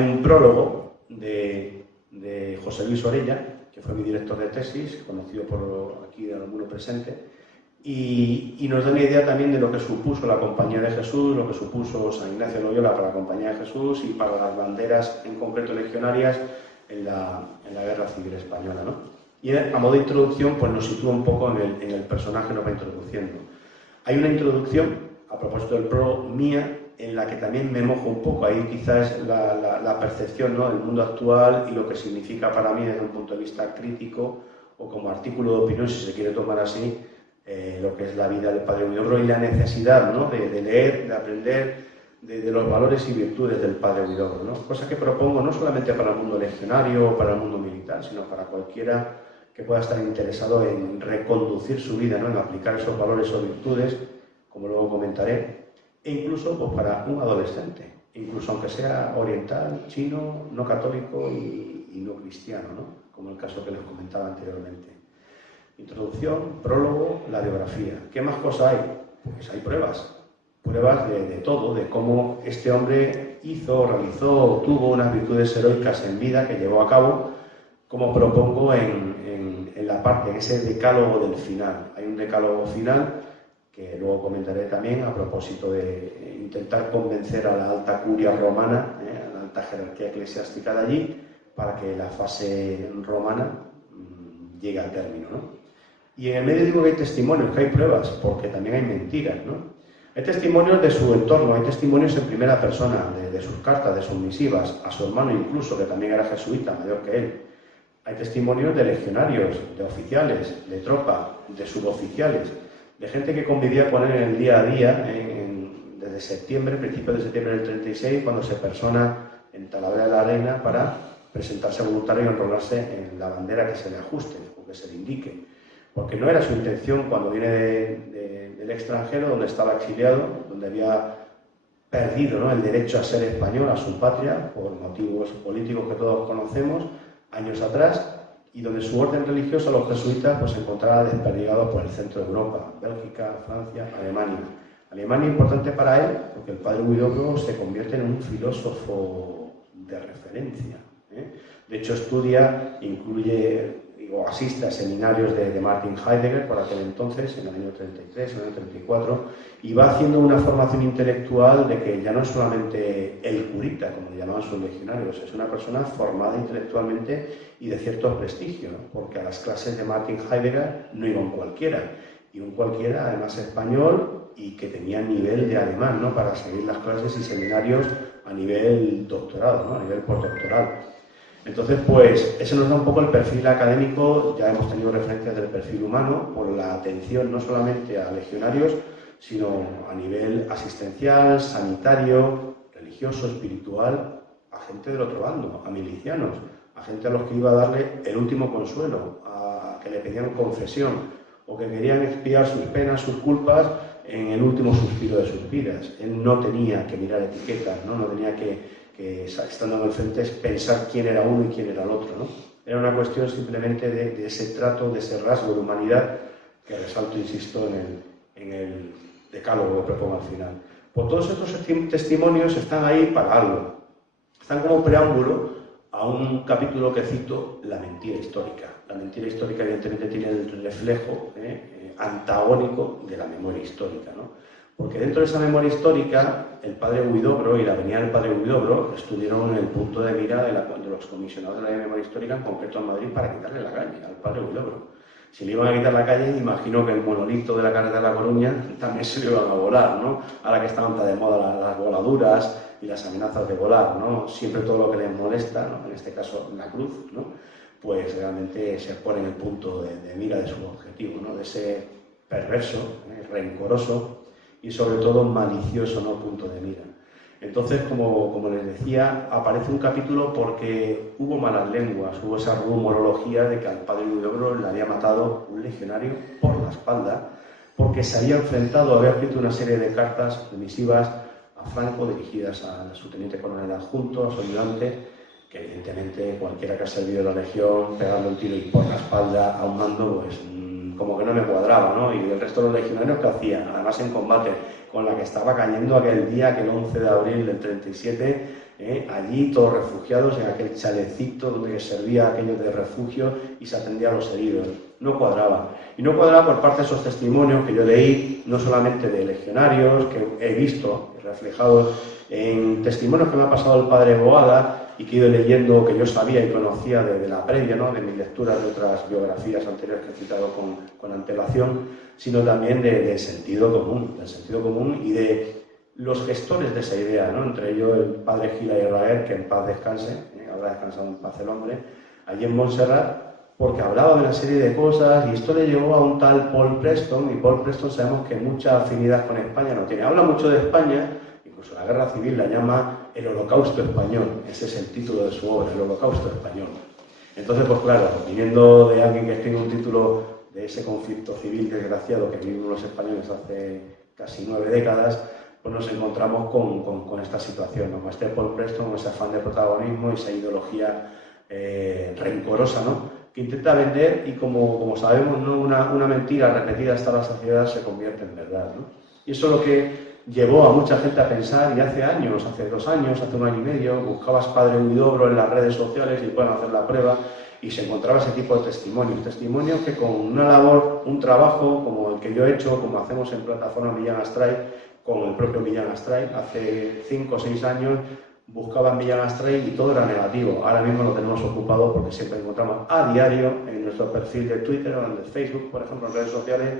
un prólogo de José Luis Orella, que fue mi director de tesis, conocido por aquí de alguno presente, y nos da una idea también de lo que supuso la Compañía de Jesús, lo que supuso San Ignacio de Loyola para la Compañía de Jesús y para las banderas, en concreto legionarias, en la Guerra Civil Española, ¿no? Y a modo de introducción, pues nos sitúa un poco en el personaje que nos va introduciendo. Hay una introducción, a propósito del prólogo, mía, en la que también me mojo un poco. Ahí quizás la percepción, ¿no?, del mundo actual y lo que significa para mí desde un punto de vista crítico o como artículo de opinión, si se quiere tomar así, lo que es la vida del padre Huidobro y la necesidad, ¿no?, de leer, de aprender de los valores y virtudes del padre Huidobro, ¿no? Cosa que propongo no solamente para el mundo legionario o para el mundo militar, sino para cualquiera que pueda estar interesado en reconducir su vida, ¿no?, en aplicar esos valores o virtudes, como luego comentaré, e incluso pues, para un adolescente, incluso aunque sea oriental, chino, no católico y no cristiano, ¿no?, como el caso que les comentaba anteriormente. Introducción, prólogo, la biografía. ¿Qué más cosas hay? Pues hay pruebas de todo, de cómo este hombre realizó, tuvo unas virtudes heroicas en vida que llevó a cabo, como propongo en la parte, en ese decálogo del final. Hay un decálogo final que luego comentaré también a propósito de intentar convencer a la alta curia romana, a la alta jerarquía eclesiástica de allí, para que la fase romana llegue al término, ¿no? Y en el medio digo que hay testimonios, que hay pruebas, porque también hay mentiras, ¿no? Hay testimonios de su entorno, hay testimonios en primera persona, de sus cartas, de sus misivas, a su hermano incluso, que también era jesuita, mayor que él. Hay testimonios de legionarios, de oficiales, de tropa, de suboficiales, de gente que convivía con él en el día a día, desde septiembre, principios de septiembre del 36, cuando se persona en Talavera de la Reina para presentarse voluntario y enrolarse en la bandera que se le ajuste o que se le indique. Porque no era su intención cuando viene del extranjero, donde estaba exiliado, donde había perdido, ¿no?, el derecho a ser español, a su patria, por motivos políticos que todos conocemos, años atrás, y donde su orden religiosa, los jesuitas, pues se encontraba desperdigados por el centro de Europa, Bélgica, Francia, Alemania. Alemania importante para él, porque el padre Huidobro se convierte en un filósofo de referencia, ¿eh? De hecho, o asiste a seminarios de Martin Heidegger por aquel entonces, en el año 33, en el año 34, y va haciendo una formación intelectual de que ya no es solamente el curita, como le llamaban sus legionarios, es una persona formada intelectualmente y de cierto prestigio, ¿no?, porque a las clases de Martin Heidegger no iba un cualquiera, y un cualquiera además español y que tenía nivel de alemán, ¿no?, para seguir las clases y seminarios a nivel doctorado, ¿no?, a nivel postdoctoral. Entonces, pues, ese nos da un poco el perfil académico. Ya hemos tenido referencias del perfil humano por la atención no solamente a legionarios, sino a nivel asistencial, sanitario, religioso, espiritual, a gente del otro bando, a milicianos, a gente a los que iba a darle el último consuelo, a que le pedían confesión o que querían expiar sus penas, sus culpas en el último suspiro de sus vidas. Él no tenía que mirar etiquetas, no tenía que estando en el frente, es pensar quién era uno y quién era el otro, ¿no? Era una cuestión simplemente de ese trato, de ese rasgo de humanidad que resalto, insisto, en el decálogo que propongo al final. Pues todos estos testimonios están ahí para algo. Están como preámbulo a un capítulo que cito, la mentira histórica. La mentira histórica evidentemente tiene el reflejo antagónico de la memoria histórica, ¿no? Porque dentro de esa memoria histórica, el padre Huidobro y la avenida del padre Huidobro estuvieron en el punto de mira de los comisionados de la memoria histórica, en concreto en Madrid, para quitarle la calle al padre Huidobro. Si le iban a quitar la calle, imagino que el monolito de la carretera de La Coruña también se lo iban a volar, ¿no? Ahora que están tan de moda las voladuras y las amenazas de volar, ¿no? Siempre todo lo que les molesta, ¿no? En este caso la cruz, ¿no? Pues realmente se pone en el punto de mira de su objetivo, ¿no? De ese perverso, rencoroso y sobre todo malicioso, ¿no? Punto de mira. Entonces, como les decía, aparece un capítulo porque hubo malas lenguas, hubo esa rumorología de que al padre Huidobro le había matado un legionario por la espalda, porque se había enfrentado, había escrito una serie de cartas misivas a Franco dirigidas a su teniente coronel adjunto, a su ayudante, que evidentemente cualquiera que ha servido de la legión, pegando un tiro y por la espalda a un mando, pues como que no me cuadraba, ¿no? Y el resto de los legionarios que hacían, además en combate, con la que estaba cayendo aquel día, aquel 11 de abril del 37, allí todos refugiados en aquel chalecito donde servía aquello de refugio y se atendía a los heridos. No cuadraba. Y no cuadraba por parte de esos testimonios que yo leí, no solamente de legionarios, que he visto reflejados en testimonios que me ha pasado el padre Boada, y que he ido leyendo, que yo sabía y conocía de la previa, ¿no? De mis lecturas de otras biografías anteriores que he citado con antelación, sino también del sentido común y de los gestores de esa idea, ¿no? Entre ellos el padre Gila Israel, que en paz descanse, habrá descansado en paz el hombre, allí en Montserrat, porque hablaba de una serie de cosas y esto le llevó a un tal Paul Preston, y Paul Preston sabemos que mucha afinidad con España no tiene. Habla mucho de España, incluso la Guerra Civil la llama el Holocausto Español, ese es el título de su obra, el Holocausto Español. Entonces, pues claro, viniendo de alguien que tiene un título de ese conflicto civil desgraciado que vivimos los españoles hace casi 9 décadas, pues nos encontramos con esta situación, ¿no? Con este Paul Preston, ese afán de protagonismo y esa ideología rencorosa, ¿no? Que intenta vender y como sabemos, ¿no? Una mentira repetida hasta la saciedad se convierte en verdad, ¿no? Y eso es lo que llevó a mucha gente a pensar, y hace años, hace 2 años, hace 1 año y medio, buscabas padre Huidobro en las redes sociales y pueden hacer la prueba, y se encontraba ese tipo de testimonios que con una labor, un trabajo como el que yo he hecho, como hacemos en plataforma Millán Astray, con el propio Millán Astray, hace 5 o 6 años, buscaban Millán Astray y todo era negativo. Ahora mismo lo tenemos ocupado porque siempre encontramos a diario en nuestro perfil de Twitter o en el Facebook, por ejemplo, en redes sociales,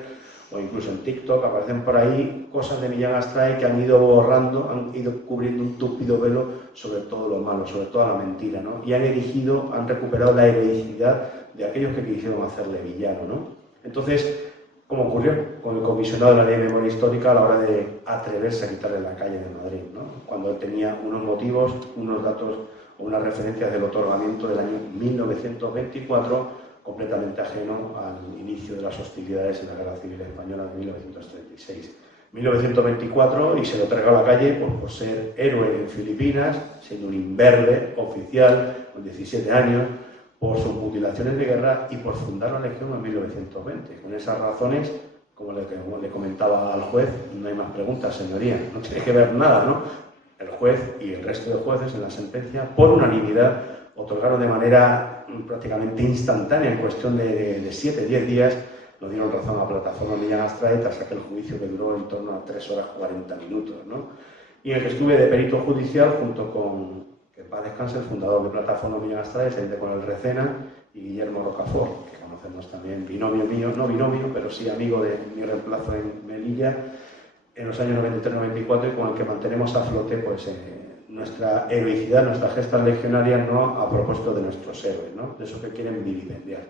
o incluso en TikTok, aparecen por ahí cosas de Millán Astray que han ido borrando, han ido cubriendo un túpido velo sobre todo lo malo, sobre toda la mentira, ¿no? Y han recuperado la heroicidad de aquellos que quisieron hacerle villano, ¿no? Entonces, como ocurrió con el comisionado de la Ley de Memoria Histórica a la hora de atreverse a quitarle la calle de Madrid, ¿no? Cuando él tenía unos motivos, unos datos o unas referencias del otorgamiento del año 1924, completamente ajeno al inicio de las hostilidades en la Guerra Civil Española de 1936. 1924 y se lo otorgó a la calle por ser héroe en Filipinas, siendo un imberbe oficial con 17 años, por sus mutilaciones de guerra y por fundar la Legión en 1920. Con esas razones, como le comentaba al juez, no hay más preguntas, señoría, no tiene que ver nada, ¿no? El juez y el resto de jueces en la sentencia, por unanimidad, otorgaron de manera prácticamente instantánea, en cuestión de 7-10 días, nos dieron razón a la plataforma Millán Astray tras aquel juicio que duró en torno a 3 horas 40 minutos, ¿no? Y en el que estuve de perito judicial junto con, que en paz descanse, el fundador de plataforma Millán Astray, el con el Recena, y Guillermo Rocafort, que conocemos también, binomio mío, no binomio, pero sí amigo de mi reemplazo en Melilla, en los años 93-94, y con el que mantenemos a flote pues, nuestra heroicidad, nuestras gestas legionarias, ¿no? A propósito de nuestros héroes, ¿no? De esos que quieren vilipendiar.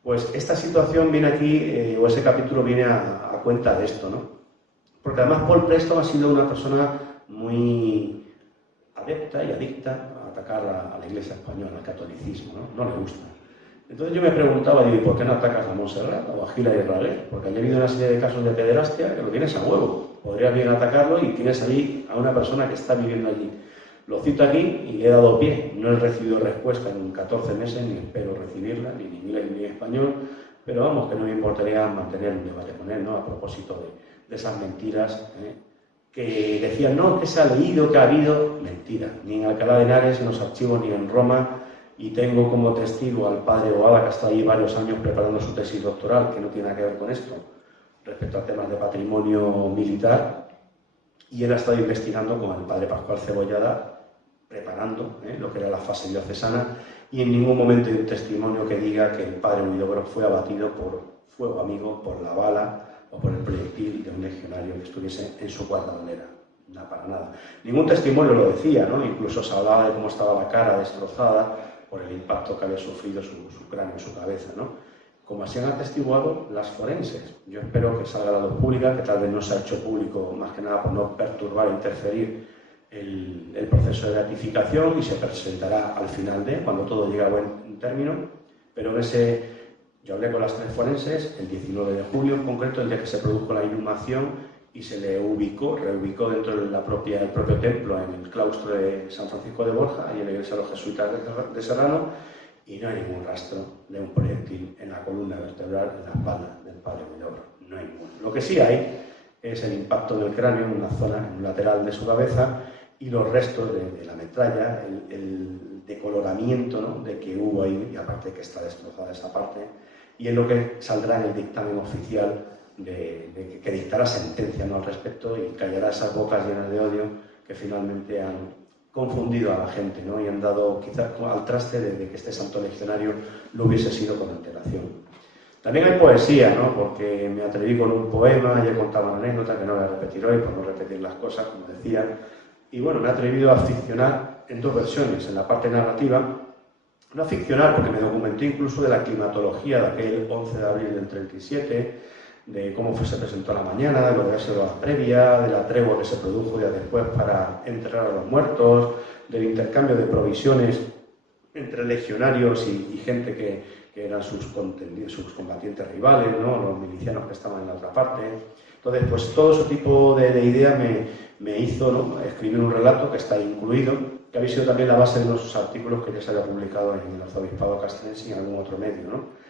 Pues esta situación viene aquí, o ese capítulo viene a cuenta de esto, ¿no? Porque además Paul Preston ha sido una persona muy adepta y adicta a atacar a la Iglesia española, al catolicismo, ¿no? No le gusta. Entonces yo me preguntaba, digo, ¿por qué no atacas a Montserrat o a Gila Israel? Porque había habido una serie de casos de pederastia que lo tienes a huevo. Podrías bien atacarlo y tienes ahí a una persona que está viviendo allí. Lo cito aquí y le he dado pie. No he recibido respuesta en 14 meses, ni espero recibirla, ni en inglés ni en español, pero vamos, que no me importaría mantener un debate con él, ¿no? A propósito de esas mentiras que decían, no, que se ha leído, que ha habido. Mentira, ni en Alcalá de Henares, en los archivos, ni en Roma. Y tengo como testigo al padre Boada, que ha estado allí varios años preparando su tesis doctoral, que no tiene nada que ver con esto, respecto a temas de patrimonio militar. Y él ha estado investigando con el padre Pascual Cebollada, preparando lo que era la fase diocesana, y en ningún momento hay un testimonio que diga que el padre Huidobro fue abatido por fuego amigo, por la bala o por el proyectil de un legionario que estuviese en su guardadolera. No, para nada. Ningún testimonio lo decía, ¿no? Incluso se hablaba de cómo estaba la cara destrozada por el impacto que había sufrido su cráneo, su cabeza, ¿no? Como así han atestiguado las forenses. Yo espero que salga a la luz pública, que tal vez no se ha hecho público más que nada por no perturbar e interferir el proceso de beatificación, y se presentará al final cuando todo llegue a buen término, pero yo hablé con las 3 forenses el 19 de julio en concreto, el día que se produjo la inhumación, y se le reubicó dentro del propio templo, en el claustro de San Francisco de Borja, y en la iglesia de los jesuitas de Serrano, y no hay ningún rastro de un proyectil en la columna vertebral, en la espalda del padre Huidobro. No hay ninguno. Lo que sí hay es el impacto del cráneo en una zona, en un lateral de su cabeza, y los restos de la metralla, el decoloramiento, ¿no?, de que hubo ahí, y aparte que está destrozada esa parte, y es lo que saldrá en el dictamen oficial que dictará sentencia, ¿no?, al respecto, y callará esas bocas llenas de odio que finalmente han confundido a la gente, ¿no?, y han dado quizás al traste de que este santo legionario lo hubiese sido con antelación. También hay poesía, ¿no?, porque me atreví con un poema, ya he contado una anécdota que no voy a repetir hoy por no repetir las cosas, como decía, y bueno, me he atrevido a ficcionar en 2 versiones, en la parte narrativa, no ficcionar porque me documenté incluso de la climatología de aquel 11 de abril del 37, de cómo se presentó la mañana, de lo que había sido la previa, de la tregua que se produjo ya después para enterrar a los muertos, del intercambio de provisiones entre legionarios y gente que eran sus combatientes rivales, ¿no?, los milicianos que estaban en la otra parte. Entonces, pues todo ese tipo de ideas me hizo, ¿no?, escribir un relato que está incluido, que había sido también la base de unos artículos que ya se había publicado en el Arzobispado Castrense y en algún otro medio, ¿no?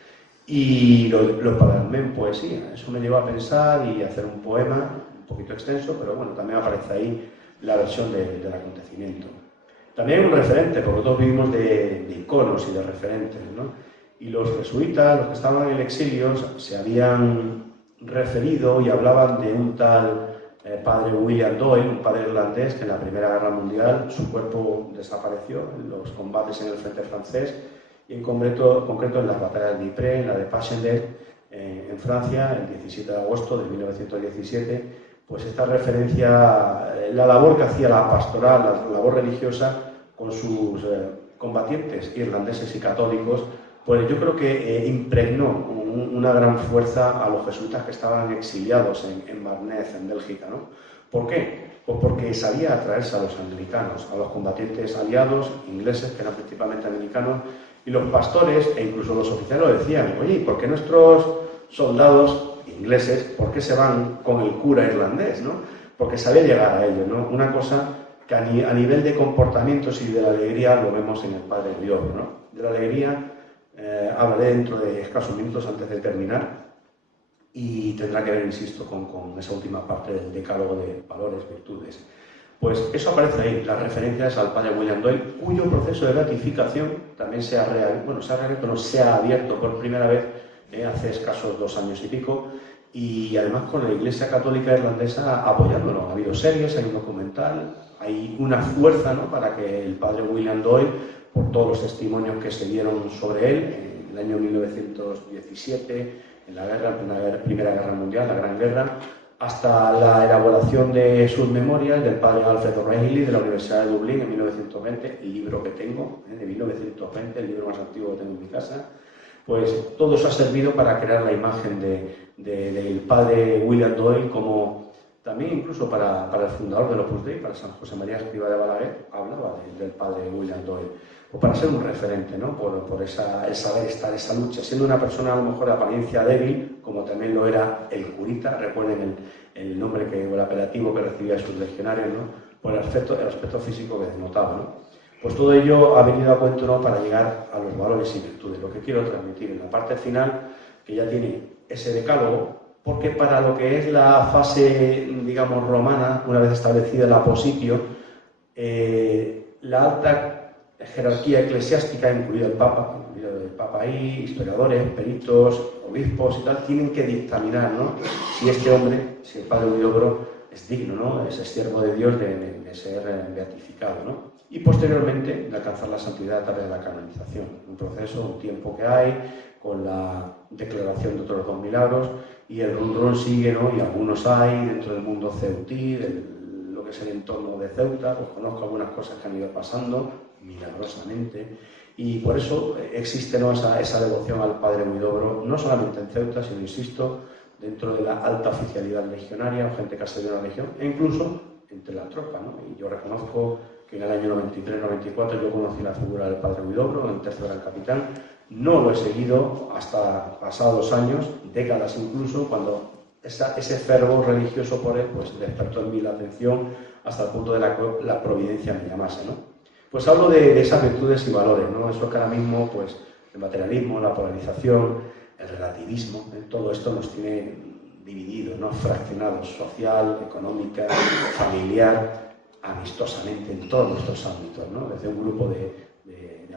Y lo plasmé en poesía. Eso me llevó a pensar y a hacer un poema un poquito extenso, pero bueno, también aparece ahí la versión del acontecimiento. También hay un referente, porque todos vivimos de iconos y de referentes, ¿no? Y los jesuitas, los que estaban en el exilio, se habían referido y hablaban de un tal padre William Doyle, un padre irlandés que en la Primera Guerra Mundial su cuerpo desapareció en los combates en el frente francés, y en concreto en las batallas de Ypres, en la de Passchendaele, en Francia, el 17 de agosto de 1917, pues esta referencia, la labor que hacía la pastoral, la labor religiosa con sus combatientes irlandeses y católicos, pues yo creo que impregnó una gran fuerza a los jesuitas que estaban exiliados en Marnez, en Bélgica, ¿no? ¿Por qué? Pues porque sabía atraerse a los anglicanos, a los combatientes aliados, ingleses, que eran principalmente americanos, y los pastores e incluso los oficiales lo decían, oye, ¿por qué nuestros soldados ingleses, por qué se van con el cura irlandés, ¿no? Porque sabía llegar a ellos, ¿no? Una cosa que a nivel de comportamientos y de la alegría lo vemos en el padre Huidobro, ¿no? De la alegría hablaré dentro de escasos minutos antes de terminar, y tendrá que ver, insisto, con esa última parte del decálogo de valores, virtudes. Pues eso aparece ahí, las referencias al padre William Doyle, cuyo proceso de beatificación también se ha abierto por primera vez hace escasos 2 años y pico, y además con la Iglesia Católica Irlandesa apoyándolo. Ha habido series, hay un documental, hay una fuerza, ¿no?, para que el padre William Doyle, por todos los testimonios que se dieron sobre él en el año 1917, en la Primera Guerra Mundial, la Gran Guerra, hasta la elaboración de sus memorias del padre Alfred O'Reilly de la Universidad de Dublín en 1920, el libro que tengo, de 1920, el libro más antiguo que tengo en mi casa, pues todo eso ha servido para crear la imagen del padre William Doyle, como también incluso para el fundador del Opus Dei, para San José María Escrivá de Balaguer, hablaba del padre William Doyle, o para ser un referente, ¿no?, por el saber estar, esa lucha, siendo una persona a lo mejor de apariencia débil, como también lo era el curita. Recuerden el nombre o el apelativo que recibía sus legionarios, ¿no?, por el aspecto físico que denotaba, ¿no? Pues todo ello ha venido a cuento, ¿no?, para llegar a los valores y virtudes. Lo que quiero transmitir en la parte final, que ya tiene ese decálogo, porque para lo que es la fase, digamos, romana, una vez establecida el apositio, la alta jerarquía eclesiástica, incluido el Papa ahí, historiadores, peritos, obispos y tal, tienen que dictaminar, ¿no?, si este hombre, si el padre Huidobro es digno, ¿no?, es siervo de Dios de ser beatificado, ¿no?, y posteriormente de alcanzar la santidad a través de la canonización. Un proceso, un tiempo que hay, con la declaración de otros 2 milagros, y el run sigue, ¿no?, y algunos hay dentro del mundo ceutí, lo que es el entorno de Ceuta. Pues conozco algunas cosas que han ido pasando milagrosamente, y por eso existe, ¿no?, esa devoción al padre Huidobro, no solamente en Ceuta, sino, insisto, dentro de la alta oficialidad legionaria o gente que ha servido a la legión, e incluso entre la tropa, ¿no? Y yo reconozco que en el año 93-94 yo conocí la figura del padre Huidobro, en el tercer gran capitán. No lo he seguido hasta pasados años, décadas incluso, cuando ese fervor religioso por él pues despertó en mí la atención hasta el punto de la providencia me llamase, ¿no? Pues hablo de esas virtudes y valores, ¿no? Eso que ahora mismo, pues, el materialismo, la polarización, el relativismo, todo esto nos tiene divididos, ¿no?, fraccionados, social, económica, familiar, amistosamente, en todos nuestros ámbitos, ¿no? Desde un grupo de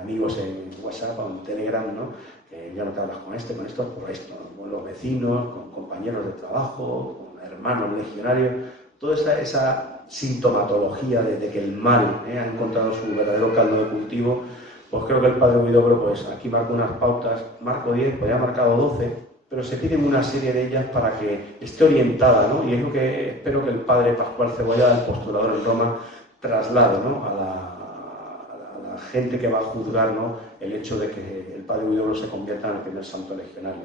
amigos en WhatsApp o en Telegram, ¿no?, que ya no te hablas con esto, por esto, ¿no?, con los vecinos, con compañeros de trabajo, con hermanos legionarios, toda esa sintomatología de que el mal ha encontrado su verdadero caldo de cultivo. Pues creo que el padre Huidobro, pues aquí marca unas pautas, marco 10, pues ya ha marcado 12, pero se piden una serie de ellas para que esté orientada, ¿no? Y es lo que espero que el padre Pascual Cebollada, el postulador en Roma, traslade, ¿no?, a la gente que va a juzgar, ¿no?, el hecho de que el padre Huidobro se convierta en el primer santo legionario.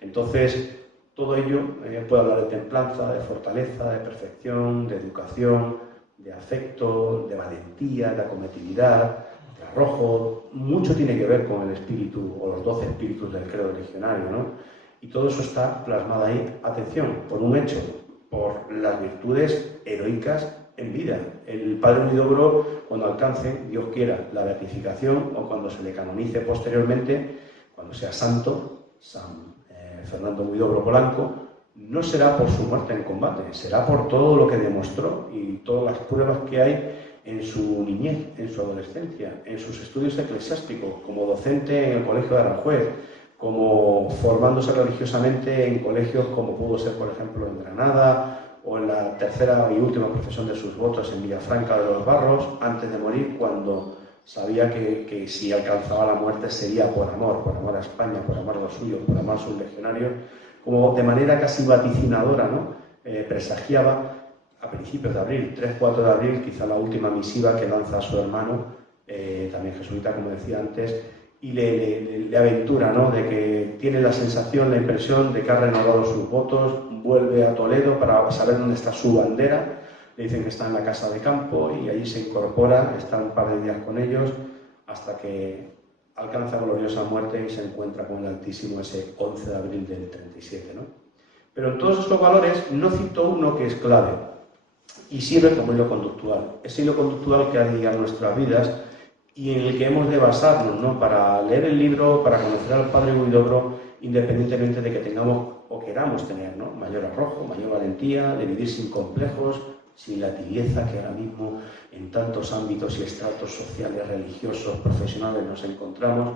Entonces, todo ello puede hablar de templanza, de fortaleza, de perfección, de educación, de afecto, de valentía, de acometividad, de arrojo. Mucho tiene que ver con el espíritu o los 12 espíritus del credo legionario, ¿no? Y todo eso está plasmado ahí, atención, por un hecho, por las virtudes heroicas en vida. El padre Huidobro, cuando alcance, Dios quiera, la beatificación, o cuando se le canonice posteriormente, cuando sea santo, San Fernando Huidobro Polanco, no será por su muerte en combate, será por todo lo que demostró y todas las pruebas que hay en su niñez, en su adolescencia, en sus estudios eclesiásticos, como docente en el Colegio de Aranjuez, como formándose religiosamente en colegios como pudo ser, por ejemplo, en Granada, o en la tercera y última profesión de sus votos en Villafranca de los Barros, antes de morir, cuando sabía que si alcanzaba la muerte sería por amor a España, por amor a los suyos, por amor a sus legionarios, como de manera casi vaticinadora, ¿no?, presagiaba a principios de abril, 3-4 de abril, quizá la última misiva que lanza a su hermano, también jesuita, como decía antes, y le aventura, ¿no?, de que tiene la sensación, la impresión de que ha renovado sus votos, vuelve a Toledo para saber dónde está su bandera. Le dicen que está en la casa de campo y allí se incorpora, está un par de días con ellos, hasta que alcanza gloriosa muerte y se encuentra con el Altísimo ese 11 de abril del 37, ¿no? Pero en todos estos valores no cito uno que es clave y sirve como hilo conductual. Ese hilo conductual que ha de guiar nuestras vidas y en el que hemos de basarnos, ¿no?, para leer el libro, para conocer al padre Huidobro, independientemente de que tengamos o queramos tener, ¿no?, mayor arrojo, mayor valentía, de vivir sin complejos, sin la tibieza que ahora mismo en tantos ámbitos y estratos sociales, religiosos, profesionales nos encontramos,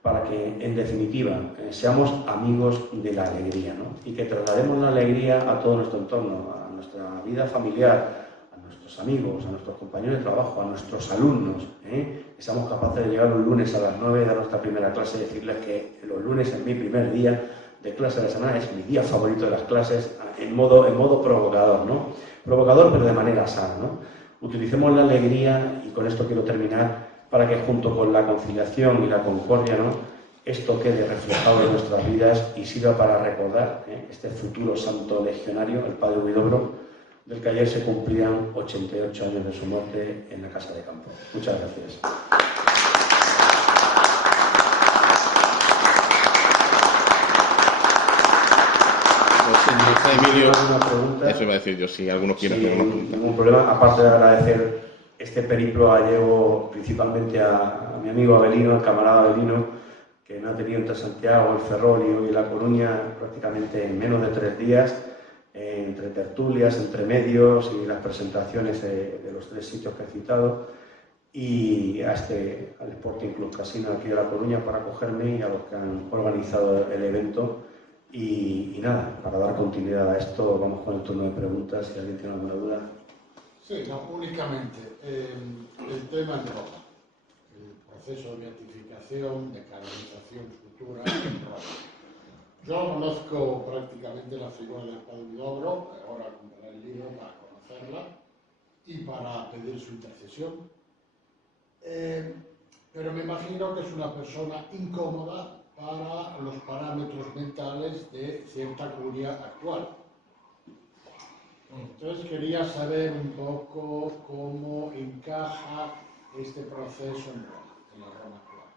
para que, en definitiva, seamos amigos de la alegría, ¿no?, y que traslademos la alegría a todo nuestro entorno, a nuestra vida familiar, a nuestros amigos, a nuestros compañeros de trabajo, a nuestros alumnos, que seamos capaces de llegar un lunes a las 9 de nuestra primera clase y decirles que los lunes es mi primer día de clase de la semana, es mi día favorito de las clases, en modo provocador, ¿no? Provocador, pero de manera sana, ¿no? Utilicemos la alegría, y con esto quiero terminar, para que junto con la conciliación y la concordia, ¿no?, esto quede reflejado en nuestras vidas y sirva para recordar este futuro santo legionario, el padre Huidobro, del que ayer se cumplían 88 años de su muerte en la casa de campo. Muchas gracias. Emilio, ¿Alguna pregunta? eso iba a decir yo, si alguno quiere hacer una pregunta. Ningún problema, aparte de agradecer este periplo gallego principalmente a mi amigo Avelino, el camarada Avelino, que me ha tenido entre Santiago, el Ferrol y hoy La Coruña prácticamente en menos de 3 días, entre tertulias, entre medios y las presentaciones de los 3 sitios que he citado, y al Sporting Club Casino aquí de La Coruña para acogerme y a los que han organizado el evento. Y nada, para dar continuidad a esto, vamos con el turno de preguntas, si alguien tiene alguna duda. Sí, no, únicamente el tema de Roma, el proceso de beatificación, de canonización futura en Roma. Yo conozco prácticamente la figura del Padre Huidobro, ahora compraré el libro para conocerla y para pedir su intercesión. Pero me imagino que es una persona incómoda para los parámetros mentales de cierta curia actual. Entonces quería saber un poco cómo encaja este proceso en Roma, en la Roma actual.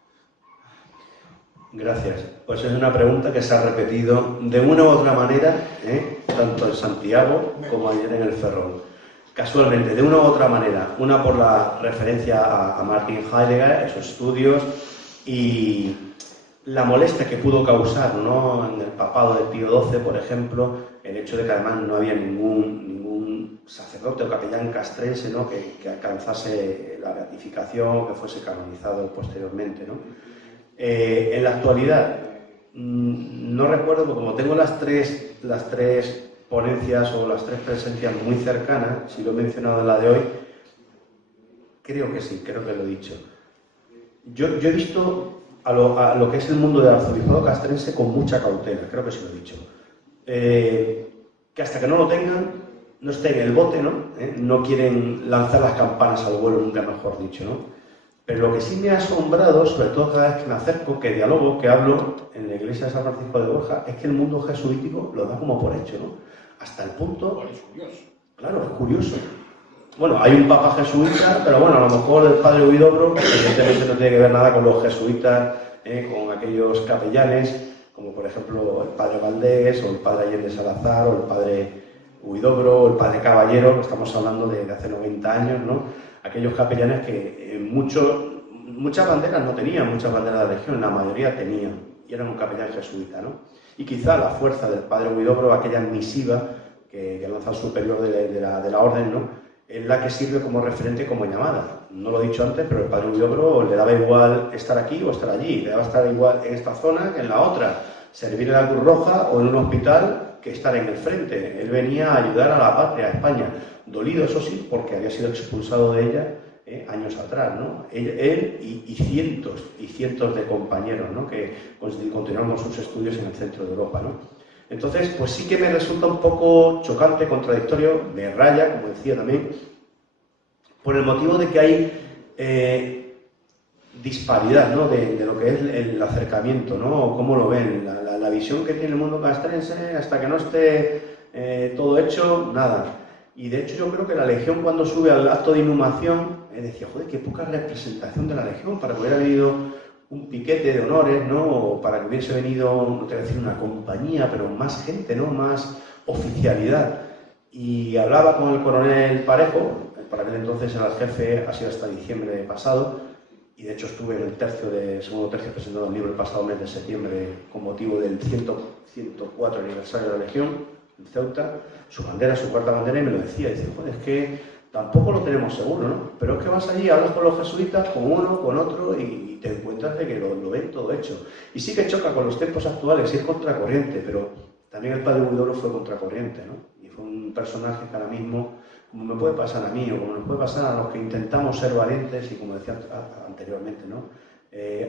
Gracias. Pues es una pregunta que se ha repetido de una u otra manera, tanto en Santiago como ayer en el Ferrol. Casualmente, de una u otra manera, una por la referencia a Martin Heidegger, sus estudios y la molestia que pudo causar, ¿no?, en el papado de Pío XII, por ejemplo, el hecho de que además no había ningún sacerdote o capellán castrense, ¿no?, que alcanzase la beatificación, que fuese canonizado posteriormente, ¿no? En la actualidad, no recuerdo, porque como tengo las tres ponencias o las 3 presencias muy cercanas, si lo he mencionado en la de hoy, creo que sí, creo que lo he dicho. Yo he visto a lo que es el mundo del arzobispado castrense con mucha cautela, creo que sí lo he dicho. Que hasta que no lo tengan, no esté en el bote, ¿no? No quieren lanzar las campanas al vuelo, nunca mejor dicho, ¿no? Pero lo que sí me ha asombrado, sobre todo cada vez que me acerco, que dialogo, que hablo en la iglesia de San Francisco de Borja, es que el mundo jesuítico lo da como por hecho, ¿no? Hasta el punto... Bueno, es curioso. Claro, es curioso. Bueno, hay un papa jesuita, pero bueno, a lo mejor el padre Huidobro, evidentemente no tiene que ver nada con los jesuitas, con aquellos capellanes, como por ejemplo el padre Valdés, o el padre Allende Salazar, o el padre Huidobro, o el padre Caballero, que estamos hablando de hace 90 años, ¿no? Aquellos capellanes que muchas banderas no tenían, muchas banderas de región, la mayoría tenían, y eran un capellán jesuita, ¿no? Y quizá la fuerza del padre Huidobro, aquella misiva que lanza el superior de la orden, ¿no?, es la que sirve como referente, como llamada. No lo he dicho antes, pero el padre Huidobro le daba igual estar aquí o estar allí, le daba estar igual en esta zona que en la otra, servir en la Cruz Roja o en un hospital que estar en el frente. Él venía a ayudar a la patria, a España, dolido, eso sí, porque había sido expulsado de ella años atrás, ¿no? Él y cientos de compañeros, ¿no?, que continuaron sus estudios en el centro de Europa, ¿no? Entonces, pues sí que me resulta un poco chocante, contradictorio, me raya, como decía también, por el motivo de que hay disparidad, ¿no?, de lo que es el acercamiento, ¿no?, cómo lo ven, la visión que tiene el mundo castrense, hasta que no esté todo hecho, nada. Y de hecho yo creo que la Legión, cuando sube al acto de inhumación, decía, joder, qué poca representación de la Legión, para que hubiera venido un piquete de honores, ¿no?, o para que hubiese venido, no te voy a decir una compañía, pero más gente, ¿no?, más oficialidad. Y hablaba con el coronel Parejo, para aquel entonces era el jefe, ha sido hasta diciembre pasado, y de hecho estuve en el segundo tercio presentando un libro el pasado mes de septiembre con motivo del 104 aniversario de la Legión en Ceuta, su bandera, su cuarta bandera, y me lo decía, dice, joder, es que tampoco lo tenemos seguro, ¿no? Pero es que vas allí, hablas con los jesuitas, con uno, con otro, y te encuentras de que lo ven todo hecho. Y sí que choca con los tiempos actuales, y es contracorriente, pero también el padre Huidobro fue contracorriente, ¿no? Y fue un personaje que ahora mismo, como me puede pasar a mí, o como nos puede pasar a los que intentamos ser valientes, y como decía anteriormente, ¿no?,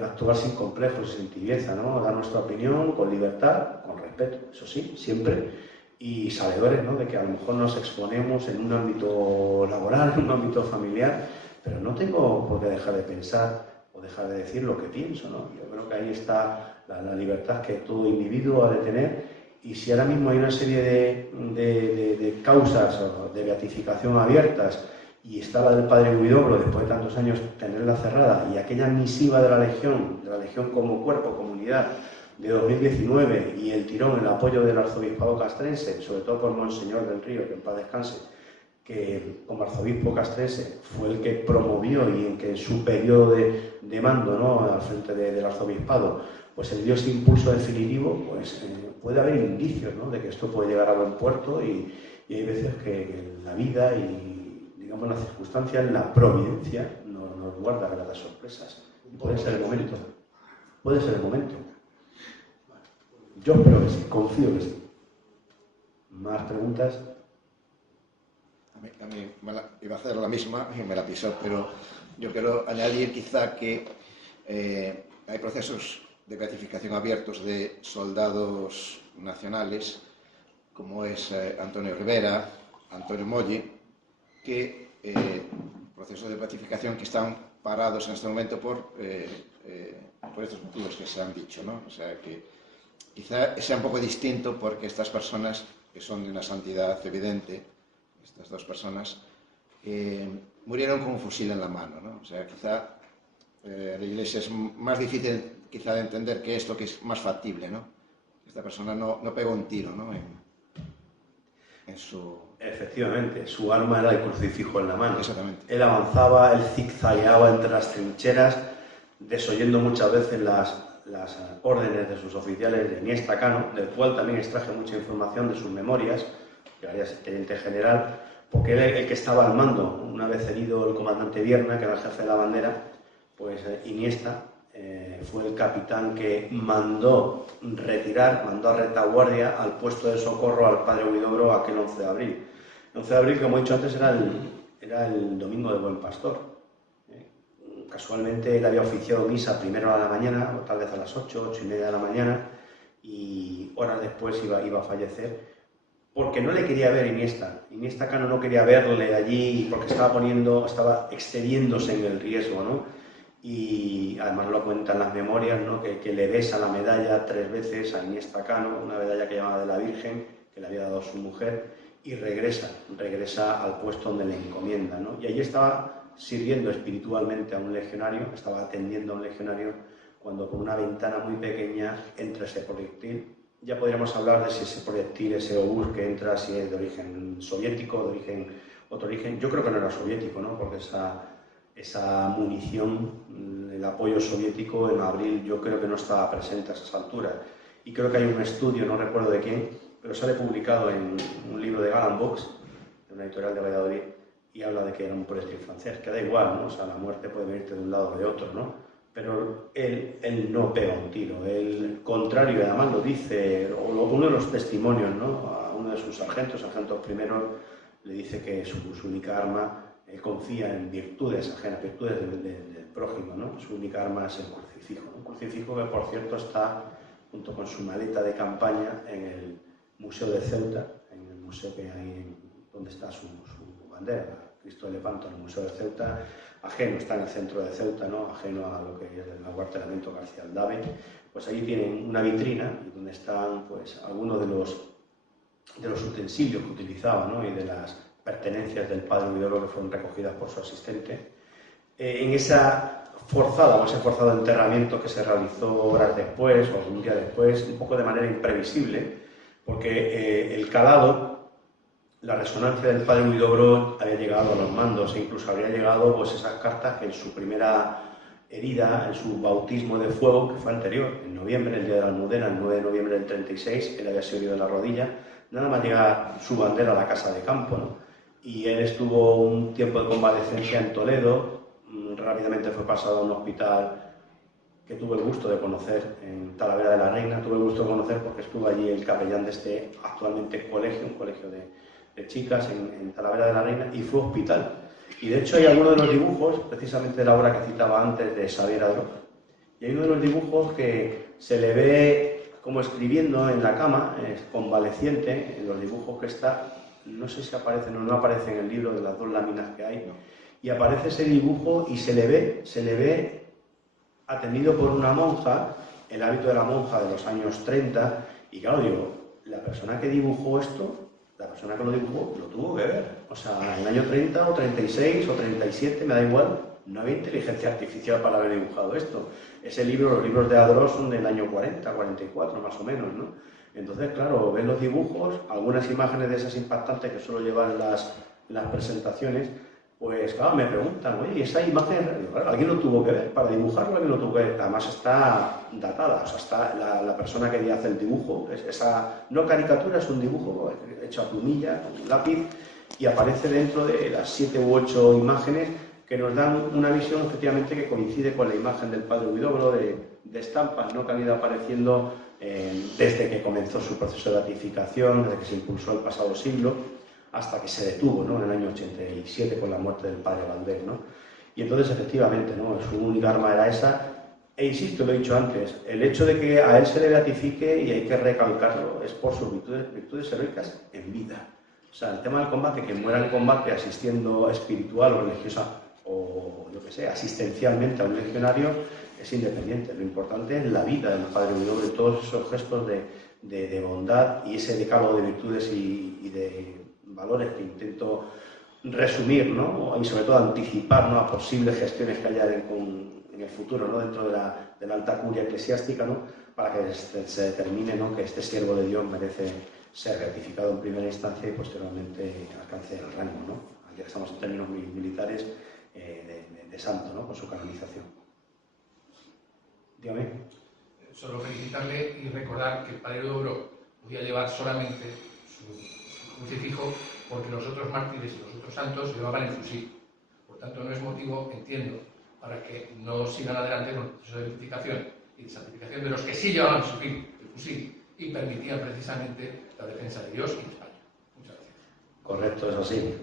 actuar sin complejos y sin tibieza, ¿no?, dar nuestra opinión con libertad, con respeto, eso sí, siempre, y sabedores, ¿no?, de que a lo mejor nos exponemos en un ámbito laboral, en un ámbito familiar, pero no tengo por qué dejar de pensar o dejar de decir lo que pienso, ¿no? Yo creo que ahí está la libertad que todo individuo ha de tener, y si ahora mismo hay una serie de causas de beatificación abiertas, y está la del padre Huidobro, después de tantos años tenerla cerrada, y aquella misiva de la Legión como cuerpo, comunidad, de 2019, y el tirón, el apoyo del arzobispado castrense, sobre todo por Monseñor del Río, que en paz descanse, que como arzobispo castrense fue el que promovió y en que en su periodo de mando, ¿no?, al frente del arzobispado, pues se le dio ese impulso definitivo, pues puede haber indicios, ¿no?, de que esto puede llegar a buen puerto y hay veces que la vida y, digamos, las circunstancias, la providencia nos guarda gratas sorpresas. Y puede ser el momento. Puede ser el momento. Yo espero que sí, confío que sí. ¿Más preguntas? A mí iba a hacer la misma y me la pisó, pero yo quiero añadir quizá que hay procesos de beatificación abiertos de soldados nacionales, como es Antonio Rivera, Antonio Molli, que procesos de beatificación que están parados en este momento por estos motivos que se han dicho, ¿no? O sea, que quizá sea un poco distinto porque estas personas, que son de una santidad evidente, estas dos personas, murieron con un fusil en la mano, ¿no? O sea, quizá la Iglesia es más difícil quizá de entender que esto, que es más factible, ¿no? Esta persona no pegó un tiro, ¿no?, en su... Efectivamente, su arma era el crucifijo en la mano. Exactamente. Él avanzaba, él zigzagueaba entre las trincheras, desoyendo muchas veces las órdenes de sus oficiales de Iniesta Cano, del cual también extraje mucha información de sus memorias, que era teniente general, porque él, el que estaba al mando, una vez herido el comandante Vierna, que era el jefe de la bandera, pues Iniesta fue el capitán que mandó a retaguardia al puesto de socorro al padre Huidobro aquel 11 de abril. El 11 de abril, como he dicho antes, era el domingo del Buen Pastor. Casualmente él había oficiado misa primero a la mañana, o tal vez a las 8:30 de la mañana, y horas después iba a fallecer, porque no le quería ver Iniesta. Iniesta Cano no quería verle allí porque estaba excediéndose en el riesgo, ¿no? Y además lo cuentan las memorias, ¿no?, que le besa la medalla 3 veces a Iniesta Cano, una medalla que llamaba de la Virgen, que le había dado su mujer, y regresa al puesto donde le encomienda, ¿no? Y allí estaba sirviendo espiritualmente a un legionario, estaba atendiendo a un legionario, cuando por una ventana muy pequeña entra ese proyectil. Ya podríamos hablar de si ese proyectil, ese obús que entra, si es de origen soviético, de otro origen. Yo creo que no era soviético, ¿no?, porque esa munición, el apoyo soviético en abril, yo creo que no estaba presente a esas alturas. Y creo que hay un estudio, no recuerdo de quién, pero sale publicado en un libro de Galland Books, de una editorial de Valladolid, y habla de que era un proyectil francés, que da igual, ¿no? O sea, la muerte puede venirte de un lado o de otro, ¿no? Pero él no pega un tiro, él, contrario, y además lo dice, uno de los testimonios, ¿no?, a uno de sus sargentos primeros, le dice que su única arma, él confía en virtudes ajenas, virtudes del prójimo, ¿no? Su única arma es el crucifijo, ¿no? Un crucifijo que, por cierto, está junto con su maleta de campaña en el Museo de Ceuta, en el museo que hay donde está su bandera, Cristo de Lepanto, en el Museo de Ceuta, ajeno, está en el centro de Ceuta, ¿no?, ajeno a lo que es el acuartelamiento García Aldave. Pues allí tienen una vitrina donde están, pues, algunos de los utensilios que utilizaba, ¿no?, y de las pertenencias del padre Huidobro que fueron recogidas por su asistente. En esa ese forzado enterramiento que se realizó horas después o un día después, un poco de manera imprevisible, porque el calado, la resonancia del padre Huidobro había llegado a los mandos e incluso habría llegado, pues, esas cartas que en su primera herida, en su bautismo de fuego, que fue anterior, en noviembre, el día de la Almudena, el 9 de noviembre del 36, él había sido herido de la rodilla, nada más llegar su bandera a la casa de campo, ¿no? Y él estuvo un tiempo de convalecencia en Toledo, rápidamente fue pasado a un hospital que tuve el gusto de conocer en Talavera de la Reina, tuve el gusto de conocer porque estuvo allí el capellán de este actualmente colegio, un colegio de chicas en Talavera de la Reina, y fue hospital. Y de hecho hay algunos de los dibujos, precisamente de la obra que citaba antes de Xavier Adro, y hay uno de los dibujos que se le ve como escribiendo en la cama, convaleciente, en los dibujos que está. No sé si aparecen o no aparecen en el libro de las 2 láminas que hay, y aparece ese dibujo y se le ve atendido por una monja, el hábito de la monja de los años 30, y claro, digo, la persona que dibujó esto, la persona que lo dibujó, lo tuvo que ver. O sea, en el año 30 o 36 o 37, me da igual, no había inteligencia artificial para haber dibujado esto. Ese libro, los libros de Adro son del año 40, 44 más o menos, ¿no? Entonces, claro, ves los dibujos, algunas imágenes de esas impactantes que suelo llevar en las presentaciones, pues claro, me preguntan, oye, esa imagen, claro, alguien lo tuvo que ver, para dibujarlo alguien lo tuvo que ver, además está datada, o sea, está la persona que hace el dibujo, esa no caricatura, es un dibujo hecho a plumilla, con un lápiz, y aparece dentro de las 7 u 8 imágenes que nos dan una visión efectivamente que coincide con la imagen del padre Huidobro, de estampas, ¿no?, que han ido apareciendo desde que comenzó su proceso de beatificación, desde que se impulsó el pasado siglo, hasta que se detuvo, ¿no?, en el año 87 con la muerte del padre Valdés, ¿no? Y entonces, efectivamente, ¿no?, su única arma era esa. E insisto, lo he dicho antes, el hecho de que a él se le beatifique, y hay que recalcarlo, es por sus virtudes heroicas en vida. O sea, el tema del combate, que muera en combate asistiendo espiritual o religiosa, o yo que sé, asistencialmente a un legionario, es independiente. Lo importante es la vida del padre Huidobro y todos esos gestos de bondad y ese decálogo de virtudes y de valores que intento resumir, ¿no?, y sobre todo anticipar, ¿no?, a posibles gestiones que haya en el futuro, ¿no?, dentro de la alta curia eclesiástica, ¿no?, para que se determine, ¿no?, que este siervo de Dios merece ser beatificado en primera instancia y posteriormente alcance el rango, ¿no?, aquí estamos en términos militares, de santo, ¿no?, con su canonización. Dígame. Solo felicitarle y recordar que el padre Huidobro podía llevar solamente su crucifijo porque los otros mártires y los otros santos llevaban el fusil. Por tanto, no es motivo, entiendo, para que no sigan adelante con el proceso de beatificación y de santificación de los que sí llevaban el fusil y permitían precisamente la defensa de Dios y de España. Muchas gracias. Correcto, es así.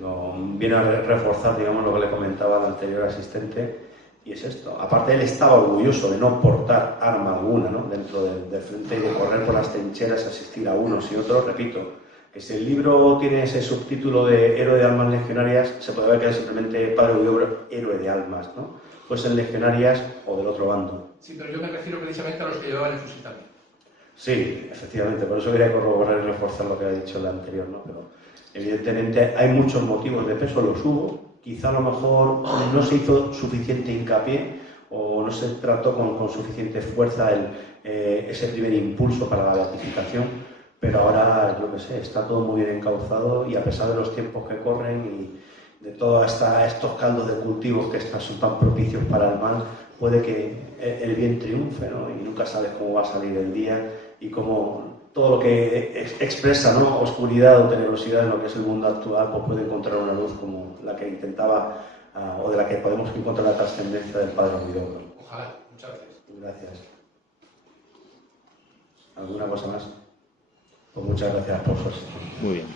Viene a reforzar, digamos, lo que le comentaba al anterior asistente, y es esto. Aparte, él estaba orgulloso de no portar arma alguna, ¿no?, dentro del frente y de correr por las trincheras, asistir a unos y otros. Repito, que si el libro tiene ese subtítulo de Héroe de almas legionarias, se puede ver que es simplemente padre Huidobro, héroe de almas, ¿no?, pues en legionarias o del otro bando. Sí, pero yo me refiero precisamente a los que llevaban el fusil también. Sí, efectivamente, por eso quería corroborar y reforzar lo que ha dicho el anterior, ¿no? Pero evidentemente hay muchos motivos de peso, los hubo, quizá a lo mejor no se hizo suficiente hincapié o no se trató con suficiente fuerza ese primer impulso para la beatificación, pero ahora, yo que sé, está todo muy bien encauzado y a pesar de los tiempos que corren y de todos estos caldos de cultivos que son tan propicios para el mal, puede que el bien triunfe, ¿no? Y nunca sabes cómo va a salir el día y cómo todo lo que expresa, ¿no?, oscuridad o tenebrosidad en lo que es el mundo actual, pues puede encontrar una luz como la que intentaba o de la que podemos encontrar la trascendencia del padre Huidobro. Ojalá. Muchas gracias. Gracias. ¿Alguna cosa más? Pues muchas gracias por su asistencia. Muy bien.